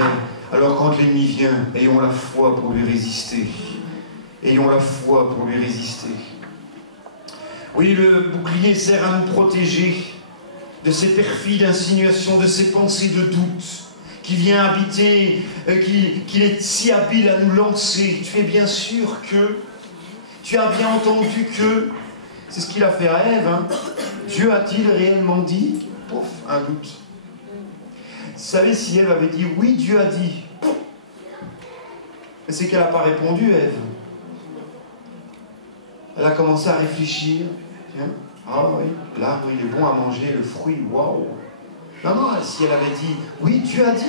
alors quand l'ennemi vient, ayons la foi pour lui résister. Ayons la foi pour lui résister. Oui, le bouclier sert à nous protéger de ces perfides insinuations, de ces pensées de doute qui vient habiter, qu'il est si habile à nous lancer. Tu es bien sûr que, tu as bien entendu que, c'est ce qu'il a fait à Ève. Hein. Dieu a-t-il réellement dit? Pouf, un doute. Vous savez, si Ève avait dit oui, Dieu a dit, mais c'est qu'elle n'a pas répondu, Ève. Elle a commencé à réfléchir. Tiens, ah oui, l'arbre il est bon à manger, le fruit, waouh. Non, non, si elle avait dit oui, Dieu a dit.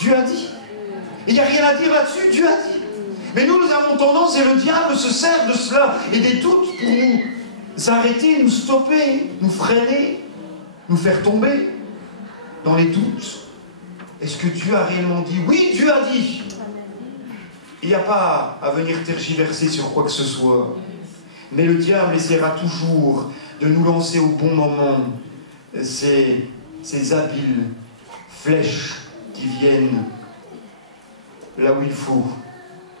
Dieu a dit. Il n'y a rien à dire là-dessus, Dieu a dit. Mais nous avons tendance, et le diable se sert de cela, et des doutes pour nous arrêter, nous stopper, nous freiner, nous faire tomber dans les doutes. Est-ce que Dieu a réellement dit? Oui, Dieu a dit. Il n'y a pas à venir tergiverser sur quoi que ce soit. Mais le diable essaiera toujours de nous lancer au bon moment ces habiles flèches qui viennent là où il faut,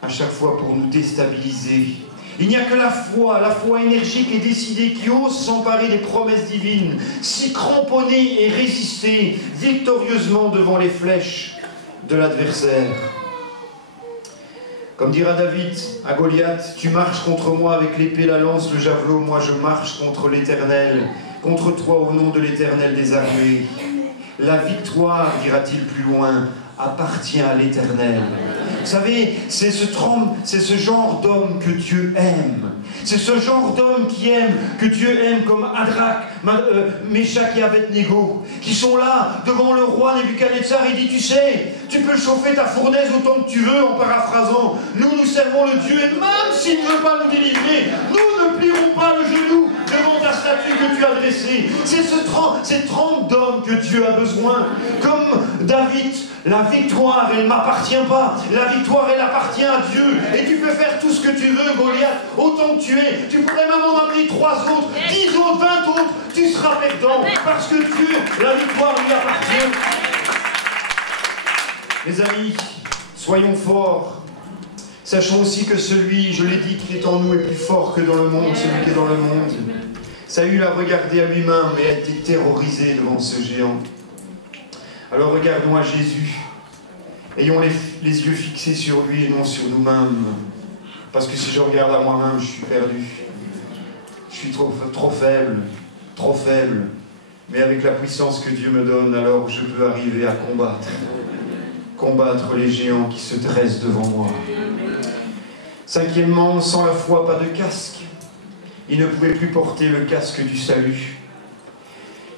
à chaque fois pour nous déstabiliser. Il n'y a que la foi énergique et décidée qui ose s'emparer des promesses divines, s'y cramponner et résister victorieusement devant les flèches de l'adversaire. Comme dira David à Goliath, tu marches contre moi avec l'épée, la lance, le javelot, moi je marche contre l'Éternel, contre toi au nom de l'Éternel des armées. La victoire, dira-t-il plus loin, appartient à l'Éternel. Vous savez, c'est ce genre d'homme que Dieu aime. C'est ce genre d'homme que Dieu aime, comme Adrak, Méchak et Abednego, qui sont là devant le roi Nebuchadnezzar. Il dit, tu sais, tu peux chauffer ta fournaise autant que tu veux, en paraphrasant. Nous servons le Dieu, et même s'il ne veut pas nous délivrer, nous ne plierons pas le genou devant ta statue que tu as dressée. progresser. C'est ces 30 d'hommes que Dieu a besoin. Comme David, la victoire, elle ne m'appartient pas. La victoire, elle appartient à Dieu. Et tu peux faire tout ce que tu veux, Goliath, autant que tu es. Tu pourrais même en amener 3 autres, 10 autres, 20 autres. Tu seras perdant. Parce que Dieu, la victoire lui appartient. Mes amis, soyons forts. Sachons aussi que celui, je l'ai dit, qui est en nous est plus fort que dans le monde, celui qui est dans le monde. Saül a regardé à lui-même et a été terrorisé devant ce géant. Alors regardons à Jésus. Ayons les yeux fixés sur lui et non sur nous-mêmes. Parce que si je regarde à moi-même, je suis perdu. Je suis trop faible. Mais avec la puissance que Dieu me donne, alors je peux arriver à combattre les géants qui se dressent devant moi. Cinquièmement, sans la foi, pas de casque. Il ne pouvait plus porter le casque du salut.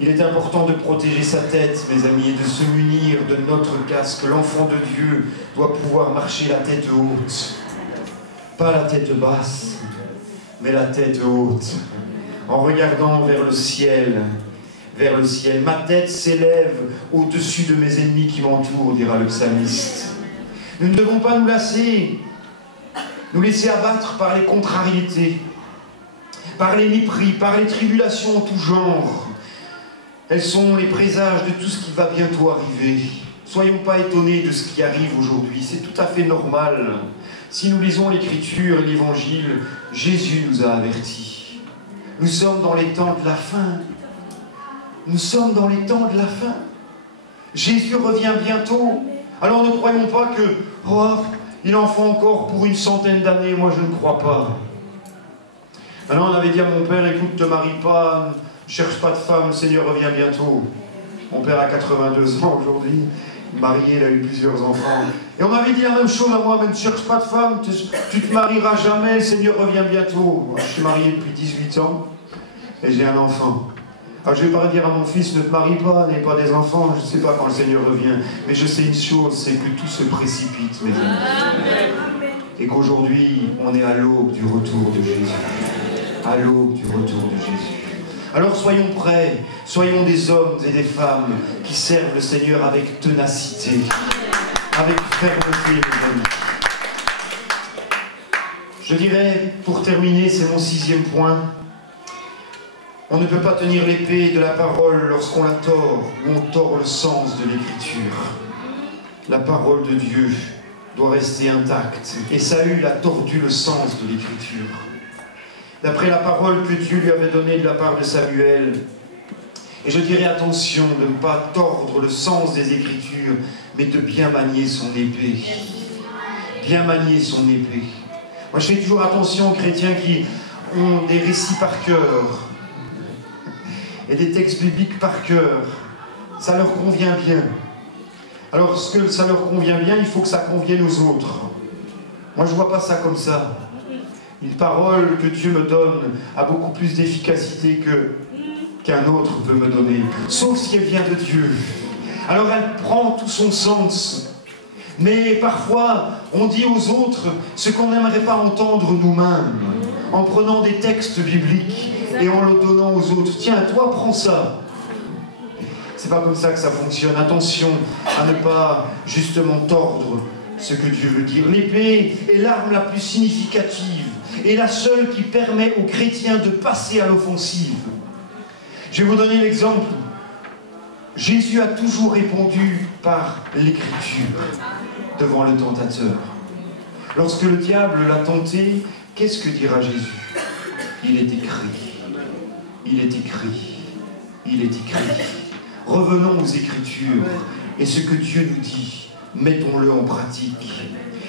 Il est important de protéger sa tête, mes amis, et de se munir de notre casque. L'enfant de Dieu doit pouvoir marcher la tête haute. Pas la tête basse, mais la tête haute. En regardant vers le ciel. Vers le ciel. Ma tête s'élève au-dessus de mes ennemis qui m'entourent, dira le psalmiste. Nous ne devons pas nous laisser abattre par les contrariétés, par les mépris, par les tribulations en tout genre. Elles sont les présages de tout ce qui va bientôt arriver. Soyons pas étonnés de ce qui arrive aujourd'hui, c'est tout à fait normal. Si nous lisons l'Écriture et l'Évangile, Jésus nous a avertis. Nous sommes dans les temps de la fin. Nous sommes dans les temps de la fin. Jésus revient bientôt. Alors ne croyons pas que il en faut encore pour une centaine d'années. Moi, je ne crois pas. Alors on avait dit à mon père, écoute, ne te marie pas, ne cherche pas de femme, le Seigneur revient bientôt. Mon père a 82 ans aujourd'hui, marié, il a eu plusieurs enfants. Et on m'avait dit la même chose à moi, mais ne cherche pas de femme, tu te marieras jamais, le Seigneur revient bientôt. Moi, je suis marié depuis 18 ans et j'ai un enfant. Alors je ne vais pas dire à mon fils, ne te marie pas, n'aie pas des enfants, je ne sais pas quand le Seigneur revient. Mais je sais une chose, c'est que tout se précipite, mes amis. Et qu'aujourd'hui, on est à l'aube du retour de Jésus. À l'aube du retour de Jésus. Alors soyons prêts, soyons des hommes et des femmes qui servent le Seigneur avec ténacité, avec fermeté, mes amis. Je dirais, pour terminer, c'est mon 6e point, on ne peut pas tenir l'épée de la parole lorsqu'on la tord, ou on tord le sens de l'Écriture. La parole de Dieu doit rester intacte. Et Saül a tordu le sens de l'Écriture. D'après la parole que Dieu lui avait donnée de la part de Samuel. Et je dirais attention de ne pas tordre le sens des Écritures, mais de bien manier son épée. Bien manier son épée. Moi je fais toujours attention aux chrétiens qui ont des récits par cœur. Et des textes bibliques par cœur. Ça leur convient bien. Alors, lorsque ça leur convient bien, il faut que ça convienne aux autres. Moi, je ne vois pas ça comme ça. Une parole que Dieu me donne a beaucoup plus d'efficacité qu'un autre peut me donner. Sauf si elle vient de Dieu. Alors, elle prend tout son sens. Mais parfois, on dit aux autres ce qu'on n'aimerait pas entendre nous-mêmes. En prenant des textes bibliques et en le donnant aux autres. Tiens, toi, prends ça. C'est pas comme ça que ça fonctionne. Attention à ne pas justement tordre ce que Dieu veut dire. L'épée est l'arme la plus significative et la seule qui permet aux chrétiens de passer à l'offensive. Je vais vous donner l'exemple. Jésus a toujours répondu par l'Écriture devant le tentateur. Lorsque le diable l'a tenté, qu'est-ce que dira Jésus? Il est écrit. Il est écrit. Il est écrit. Revenons aux Écritures et ce que Dieu nous dit, mettons-le en pratique.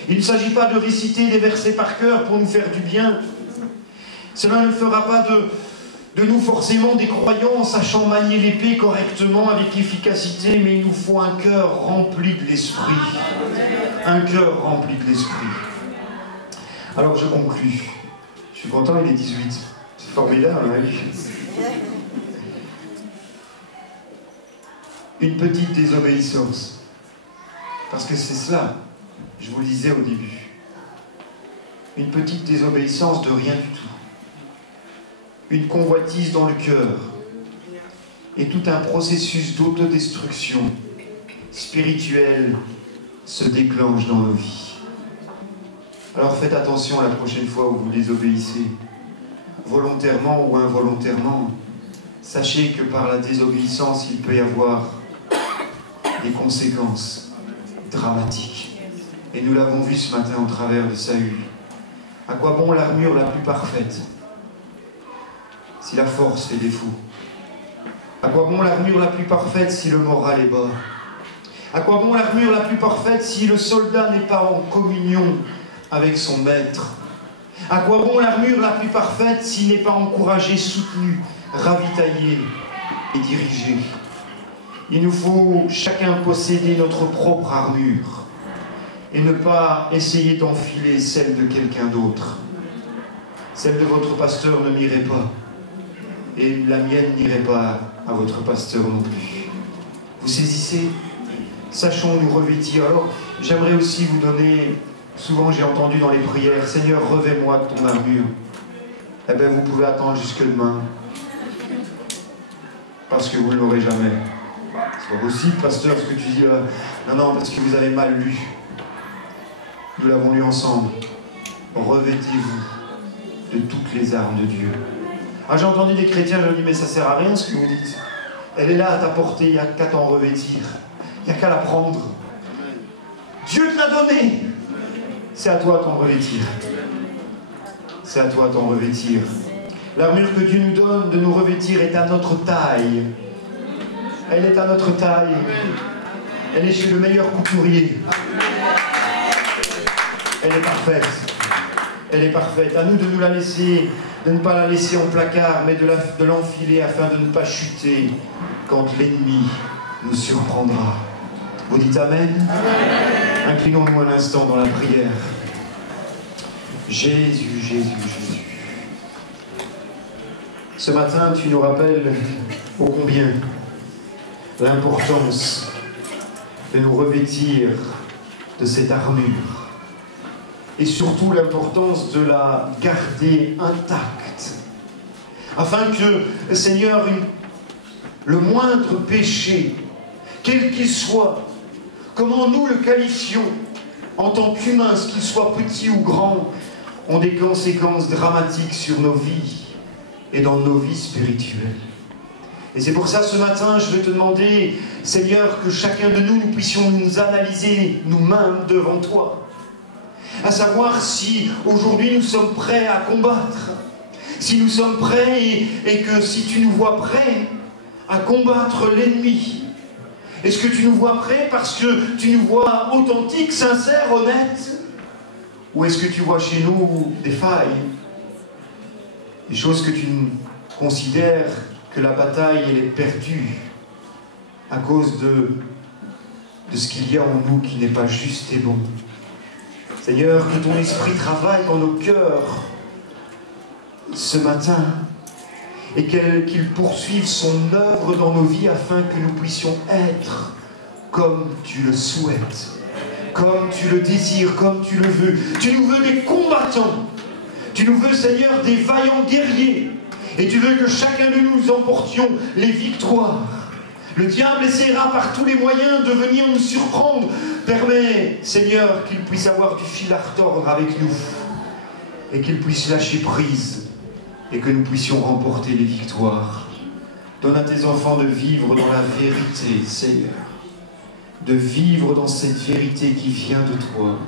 Il ne s'agit pas de réciter des versets par cœur pour nous faire du bien. Cela ne fera pas de nous forcément des croyants sachant manier l'épée correctement avec efficacité, mais il nous faut un cœur rempli de l'Esprit. Un cœur rempli de l'Esprit. Alors je conclus. Je suis content, il est 18. C'est formidable, hein? Une petite désobéissance. Parce que c'est cela, je vous le disais au début. Une petite désobéissance de rien du tout. Une convoitise dans le cœur. et tout un processus d'autodestruction spirituelle se déclenche dans nos vies. Alors faites attention la prochaine fois où vous désobéissez, volontairement ou involontairement. Sachez que par la désobéissance, il peut y avoir des conséquences dramatiques. Et nous l'avons vu ce matin au travers de Saül. À quoi bon l'armure la plus parfaite si la force fait défaut? À quoi bon l'armure la plus parfaite si le moral est bas? À quoi bon l'armure la plus parfaite si le soldat n'est pas en communion avec son maître? À quoi bon l'armure la plus parfaite s'il n'est pas encouragé, soutenu, ravitaillé et dirigé? Il nous faut chacun posséder notre propre armure et ne pas essayer d'enfiler celle de quelqu'un d'autre. Celle de votre pasteur ne m'irait pas, et la mienne n'irait pas à votre pasteur non plus. Vous saisissez? Sachons nous revêtir. Alors, j'aimerais aussi vous donner, souvent j'ai entendu dans les prières, Seigneur, revêt-moi de ton armure. Eh bien, vous pouvez attendre jusque demain, parce que vous ne l'aurez jamais. C'est pas possible, pasteur, ce que tu dis là. Non, parce que vous avez mal lu. Nous l'avons lu ensemble. Revêtez-vous de toutes les armes de Dieu. Ah, j'ai entendu des chrétiens, je leur dis, mais ça sert à rien ce que vous dites. Elle est là à ta portée, il n'y a qu'à t'en revêtir. Il n'y a qu'à la prendre. Dieu te l'a donnée. C'est à toi de t'en revêtir. C'est à toi de t'en revêtir. L'armure que Dieu nous donne de nous revêtir est à notre taille. Elle est à notre taille. Elle est chez le meilleur couturier. Elle est parfaite. Elle est parfaite. À nous de nous la laisser, de ne pas la laisser en placard, mais de l'enfiler afin de ne pas chuter quand l'ennemi nous surprendra. Vous dites Amen? Inclinons-nous un instant dans la prière. Jésus, Jésus, Jésus. Ce matin, tu nous rappelles ô combien l'importance de nous revêtir de cette armure. Et surtout l'importance de la garder intacte. Afin que, Seigneur, le moindre péché, quel qu'il soit, comment nous le qualifions en tant qu'humains, qu'il soit petit ou grand, ont des conséquences dramatiques sur nos vies et dans nos vies spirituelles. Et c'est pour ça, ce matin, je vais te demander, Seigneur, que chacun de nous, nous puissions nous analyser nous-mêmes devant toi. À savoir si aujourd'hui nous sommes prêts à combattre, si nous sommes prêts et que si tu nous vois prêts à combattre l'ennemi. Est-ce que tu nous vois prêts parce que tu nous vois authentiques, sincères, honnêtes? Ou est-ce que tu vois chez nous des failles, des choses que tu considères que la bataille elle est perdue à cause de ce qu'il y a en nous qui n'est pas juste et bon? Seigneur, que ton esprit travaille dans nos cœurs ce matin et qu'il poursuive son œuvre dans nos vies afin que nous puissions être comme tu le souhaites, comme tu le désires, comme tu le veux. Tu nous veux des combattants. Tu nous veux, Seigneur, des vaillants guerriers. Et tu veux que chacun de nous emportions les victoires. Le diable essaiera par tous les moyens de venir nous surprendre. Permets, Seigneur, qu'il puisse avoir du fil à retordre avec nous et qu'il puisse lâcher prise et que nous puissions remporter les victoires. Donne à tes enfants de vivre dans la vérité, Seigneur, de vivre dans cette vérité qui vient de toi.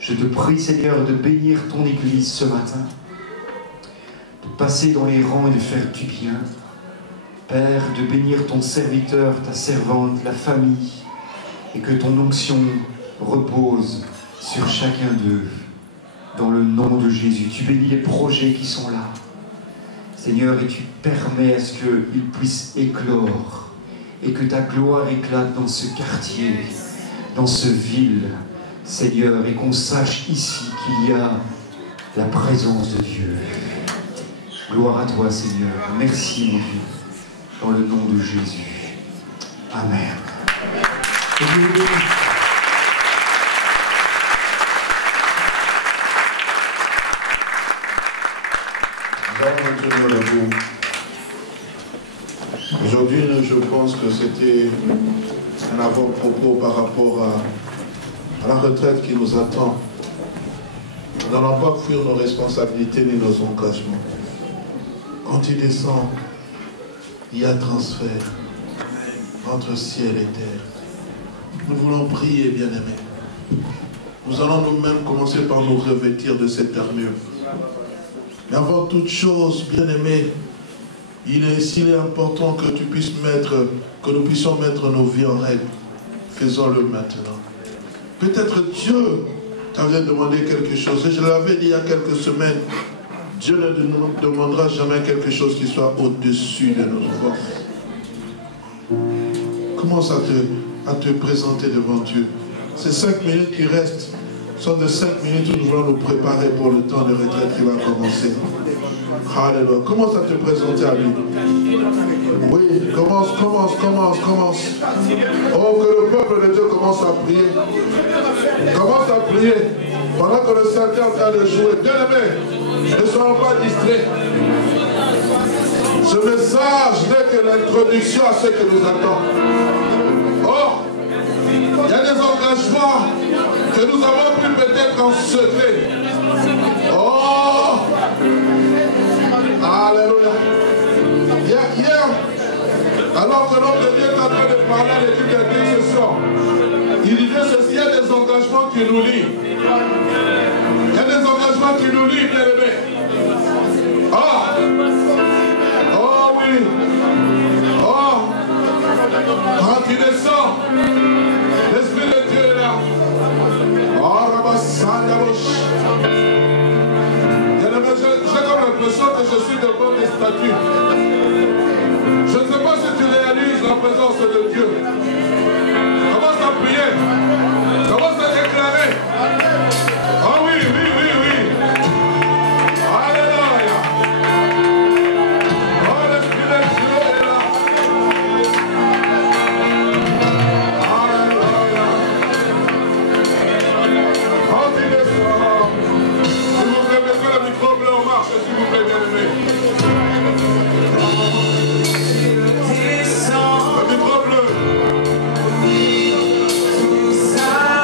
Je te prie, Seigneur, de bénir ton Église ce matin, de passer dans les rangs et de faire du bien. Père, de bénir ton serviteur, ta servante, la famille, et que ton onction repose sur chacun d'eux, dans le nom de Jésus. Tu bénis les projets qui sont là, Seigneur, et tu permets à ce qu'ils puissent éclore, et que ta gloire éclate dans ce quartier, dans ce ville, Seigneur, et qu'on sache ici qu'il y a la présence de Dieu. Gloire à toi, Seigneur. Merci, mon Dieu. Dans le nom de Jésus. Amen. Aujourd'hui, je pense que c'était un avant-propos par rapport à la retraite qui nous attend. Nous n'allons pas fuir nos responsabilités ni nos engagements. Quand il descend, il y a transfert entre ciel et terre. Nous voulons prier, bien-aimés. Nous allons nous-mêmes commencer par nous revêtir de cette armure. Mais avant toute chose, bien-aimés, s'il est important que nous puissions mettre nos vies en règle, faisons-le maintenant. Peut-être Dieu t'avait demandé quelque chose, et je l'avais dit il y a quelques semaines, Dieu ne nous demandera jamais quelque chose qui soit au-dessus de nos forces. Commence à te présenter devant Dieu. Ces 5 minutes qui restent sont des 5 minutes où nous voulons nous préparer pour le temps de retraite qui va commencer. Alléluia. Commence à te présenter à lui. Oui, commence. Oh, que le peuple de Dieu commence à prier. Commence à prier. Pendant que le Seigneur est en train de jouer. Bien-aimés, ne soyons pas distraits. Ce message n'est que l'introduction à ce que nous attendons. Oh, il y a des engagements que nous avons pris peut-être en secret. Oh, alléluia. Hier, alors que notre Dieu est en train de parler à l'équipe d'intercession, il disait ceci, il y a des engagements qui nous lient. Il y a des engagements qui nous lient, bien-aimés. Oh oui. Oh, quand il descend, l'Esprit de Dieu est là. Oh, Rabassandabosh. J'ai comme l'impression que je suis devant des statues. Je ne sais pas si tu réalises la présence de Dieu. Commence à prier. Commence à déclarer. Ah oui. Alléluia. Oh, l'Esprit de Dieu est là. Alléluia. Quand il descend, s'il vous plaît, mettez le micro bleu en marche, s'il vous plaît, bien-aimés. Le micro bleu. Alléluia.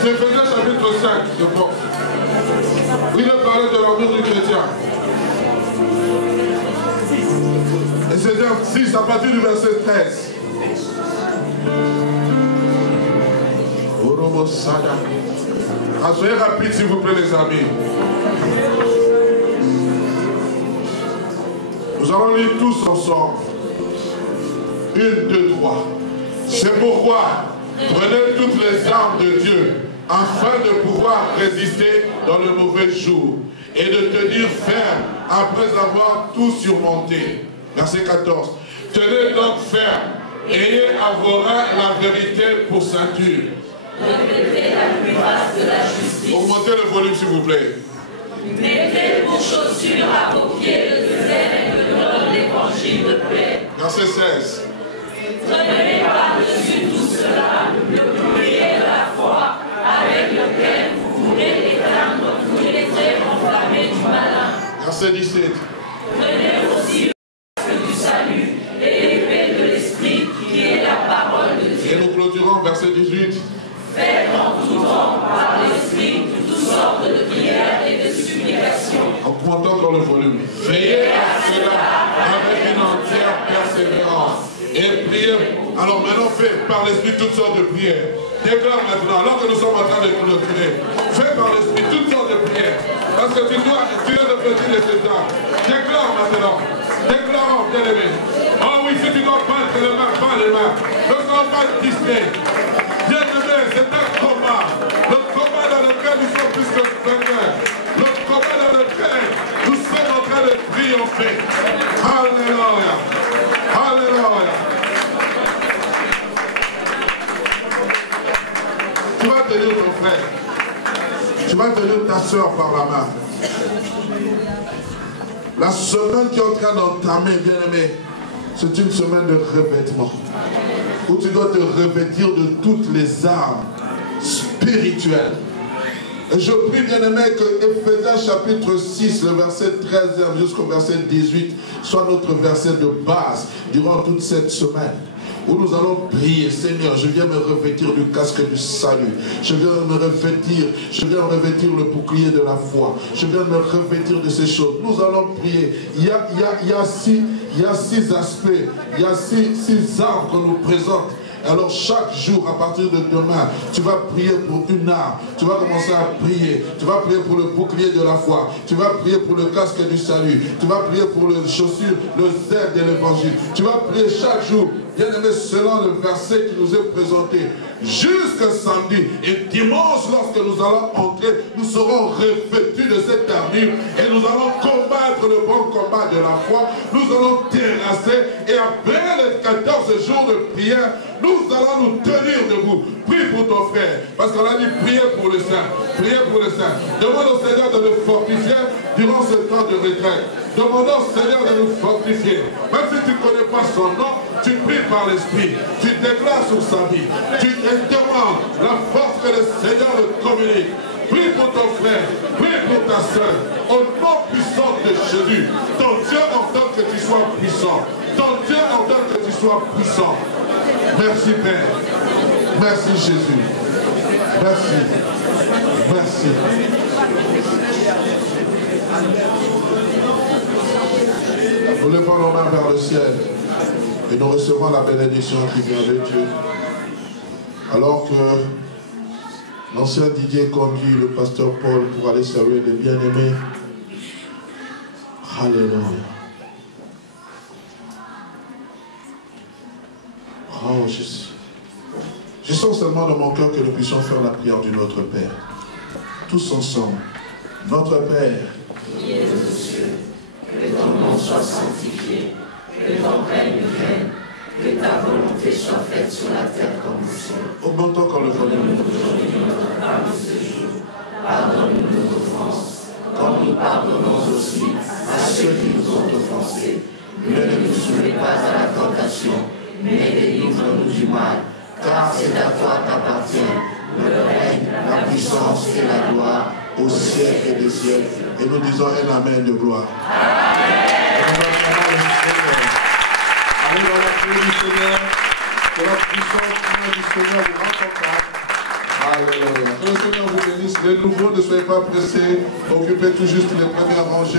C'est Éphésiens chapitre 5, je pense. Il a parlé de l'armure du chrétien. Éphésiens 6, à partir du verset 13. Soyez rapides s'il vous plaît les amis. Nous allons lire tous ensemble. 1, 2, 3. C'est pourquoi prenez toutes les armes de Dieu afin de pouvoir résister dans le mauvais jour et de tenir ferme après avoir tout surmonté. Verset 14. Tenez donc ferme, ayez à vos reins la vérité pour ceinture. Revêtez la cuirasse de la justice. Augmentez le volume s'il vous plaît. Mettez pour chaussures à vos pieds le zèle et le nom de l'évangile de paix. Verset 16. Prenez par-dessus tout cela le bouclier de la foi avec lequel vous pourrez éteindre tous les traits enflammés du malin. Verset 17. Prenez aussi le casque du salut et l'épée de l'esprit qui est la parole de Dieu. Et nous clôturons verset 18. Faites en tout temps par l'esprit toutes sortes de prières et de supplications. Augmentons encore le volume. Veillez à cela avec une entière persévérance. Et priez. Alors maintenant, fais par l'esprit toutes sortes de prières. Déclare maintenant, alors que nous sommes en train de clôturer, fais par l'esprit toutes sortes de prières. Parce que tu es le petit de César. Déclare maintenant. Déclare, bien-aimé. Oh oui, si tu dois battre les mains, pas les mains. Ne sois pas distrait. Bien-aimé, c'est un combat. Le combat dans lequel nous sommes plus que vainqueurs. Le combat dans lequel nous sommes en train de triompher. Alléluia. Alléluia. Tu vas tenir ton frère. Tu vas tenir ta soeur par la main. La semaine qui est en train d'entamer, bien-aimé, c'est une semaine de revêtement. Où tu dois te revêtir de toutes les armes spirituelles. Et je prie, bien-aimé, que Éphésiens chapitre 6, le verset 13 jusqu'au verset 18, soit notre verset de base durant toute cette semaine. Où nous allons prier, Seigneur, je viens me revêtir du casque du salut. Je viens me revêtir le bouclier de la foi. Je viens me revêtir de ces choses. Nous allons prier. Il y a six aspects, il y a six armes qu'on nous présente. Alors chaque jour, à partir de demain, tu vas prier pour une arme. Tu vas commencer à prier. Tu vas prier pour le bouclier de la foi. Tu vas prier pour le casque du salut. Tu vas prier pour les chaussures, le zèle de l'évangile. Tu vas prier chaque jour, bien-aimé, selon le verset qui nous est présenté. Jusqu'à samedi et dimanche, lorsque nous allons entrer, nous serons revêtus de cette armure et nous allons combattre le bon combat de la foi. Nous allons terrasser et après les 14 jours de prière, nous allons nous tenir debout. Prie pour ton frère, parce qu'on a dit prier pour le saint. Priez pour le saint. Demande au Seigneur de nous fortifier durant ce temps de retraite. Demandons au Seigneur de nous fortifier. Même si tu ne connais pas son nom, tu pries par l'esprit. Tu déclares sur sa vie. Tu demandes la force que le Seigneur te communique. Prie pour ton frère. Prie pour ta soeur. Au nom puissant de Jésus. Ton Dieu ordonne que tu sois puissant. Ton Dieu ordonne que tu sois puissant. Merci Père. Merci Jésus. Merci. Merci. Nous levons nos mains vers le ciel et nous recevons la bénédiction qui vient de Dieu. Alors que l'ancien Didier conduit le pasteur Paul pour aller saluer les bien-aimés. Alléluia. Oh Jésus. Je sens seulement dans mon cœur que nous puissions faire la prière du Notre Père. Tous ensemble. Notre Père. Qui es aux cieux, que ton nom soit sanctifié, que ton règne vienne, que ta volonté soit faite sur la terre comme au ciel. Augmentons encore le volume. Donne-nous aujourd'hui notre pain de ce jour. Pardonne-nous nos offenses, comme nous pardonnons aussi à ceux qui nous ont offensés. Ne nous soumets pas à la tentation, mais délivre-nous du mal. Car c'est à toi qu'appartient le règne, la puissance et la gloire Au siècle des siècles. Et nous disons un amen de gloire. Allez dans la prière du Seigneur, que la puissance du Seigneur vous rencontre. Alléluia. Que le Seigneur vous bénisse. Les nouveaux, ne soyez pas pressés. Occupez tout juste les premières rangées.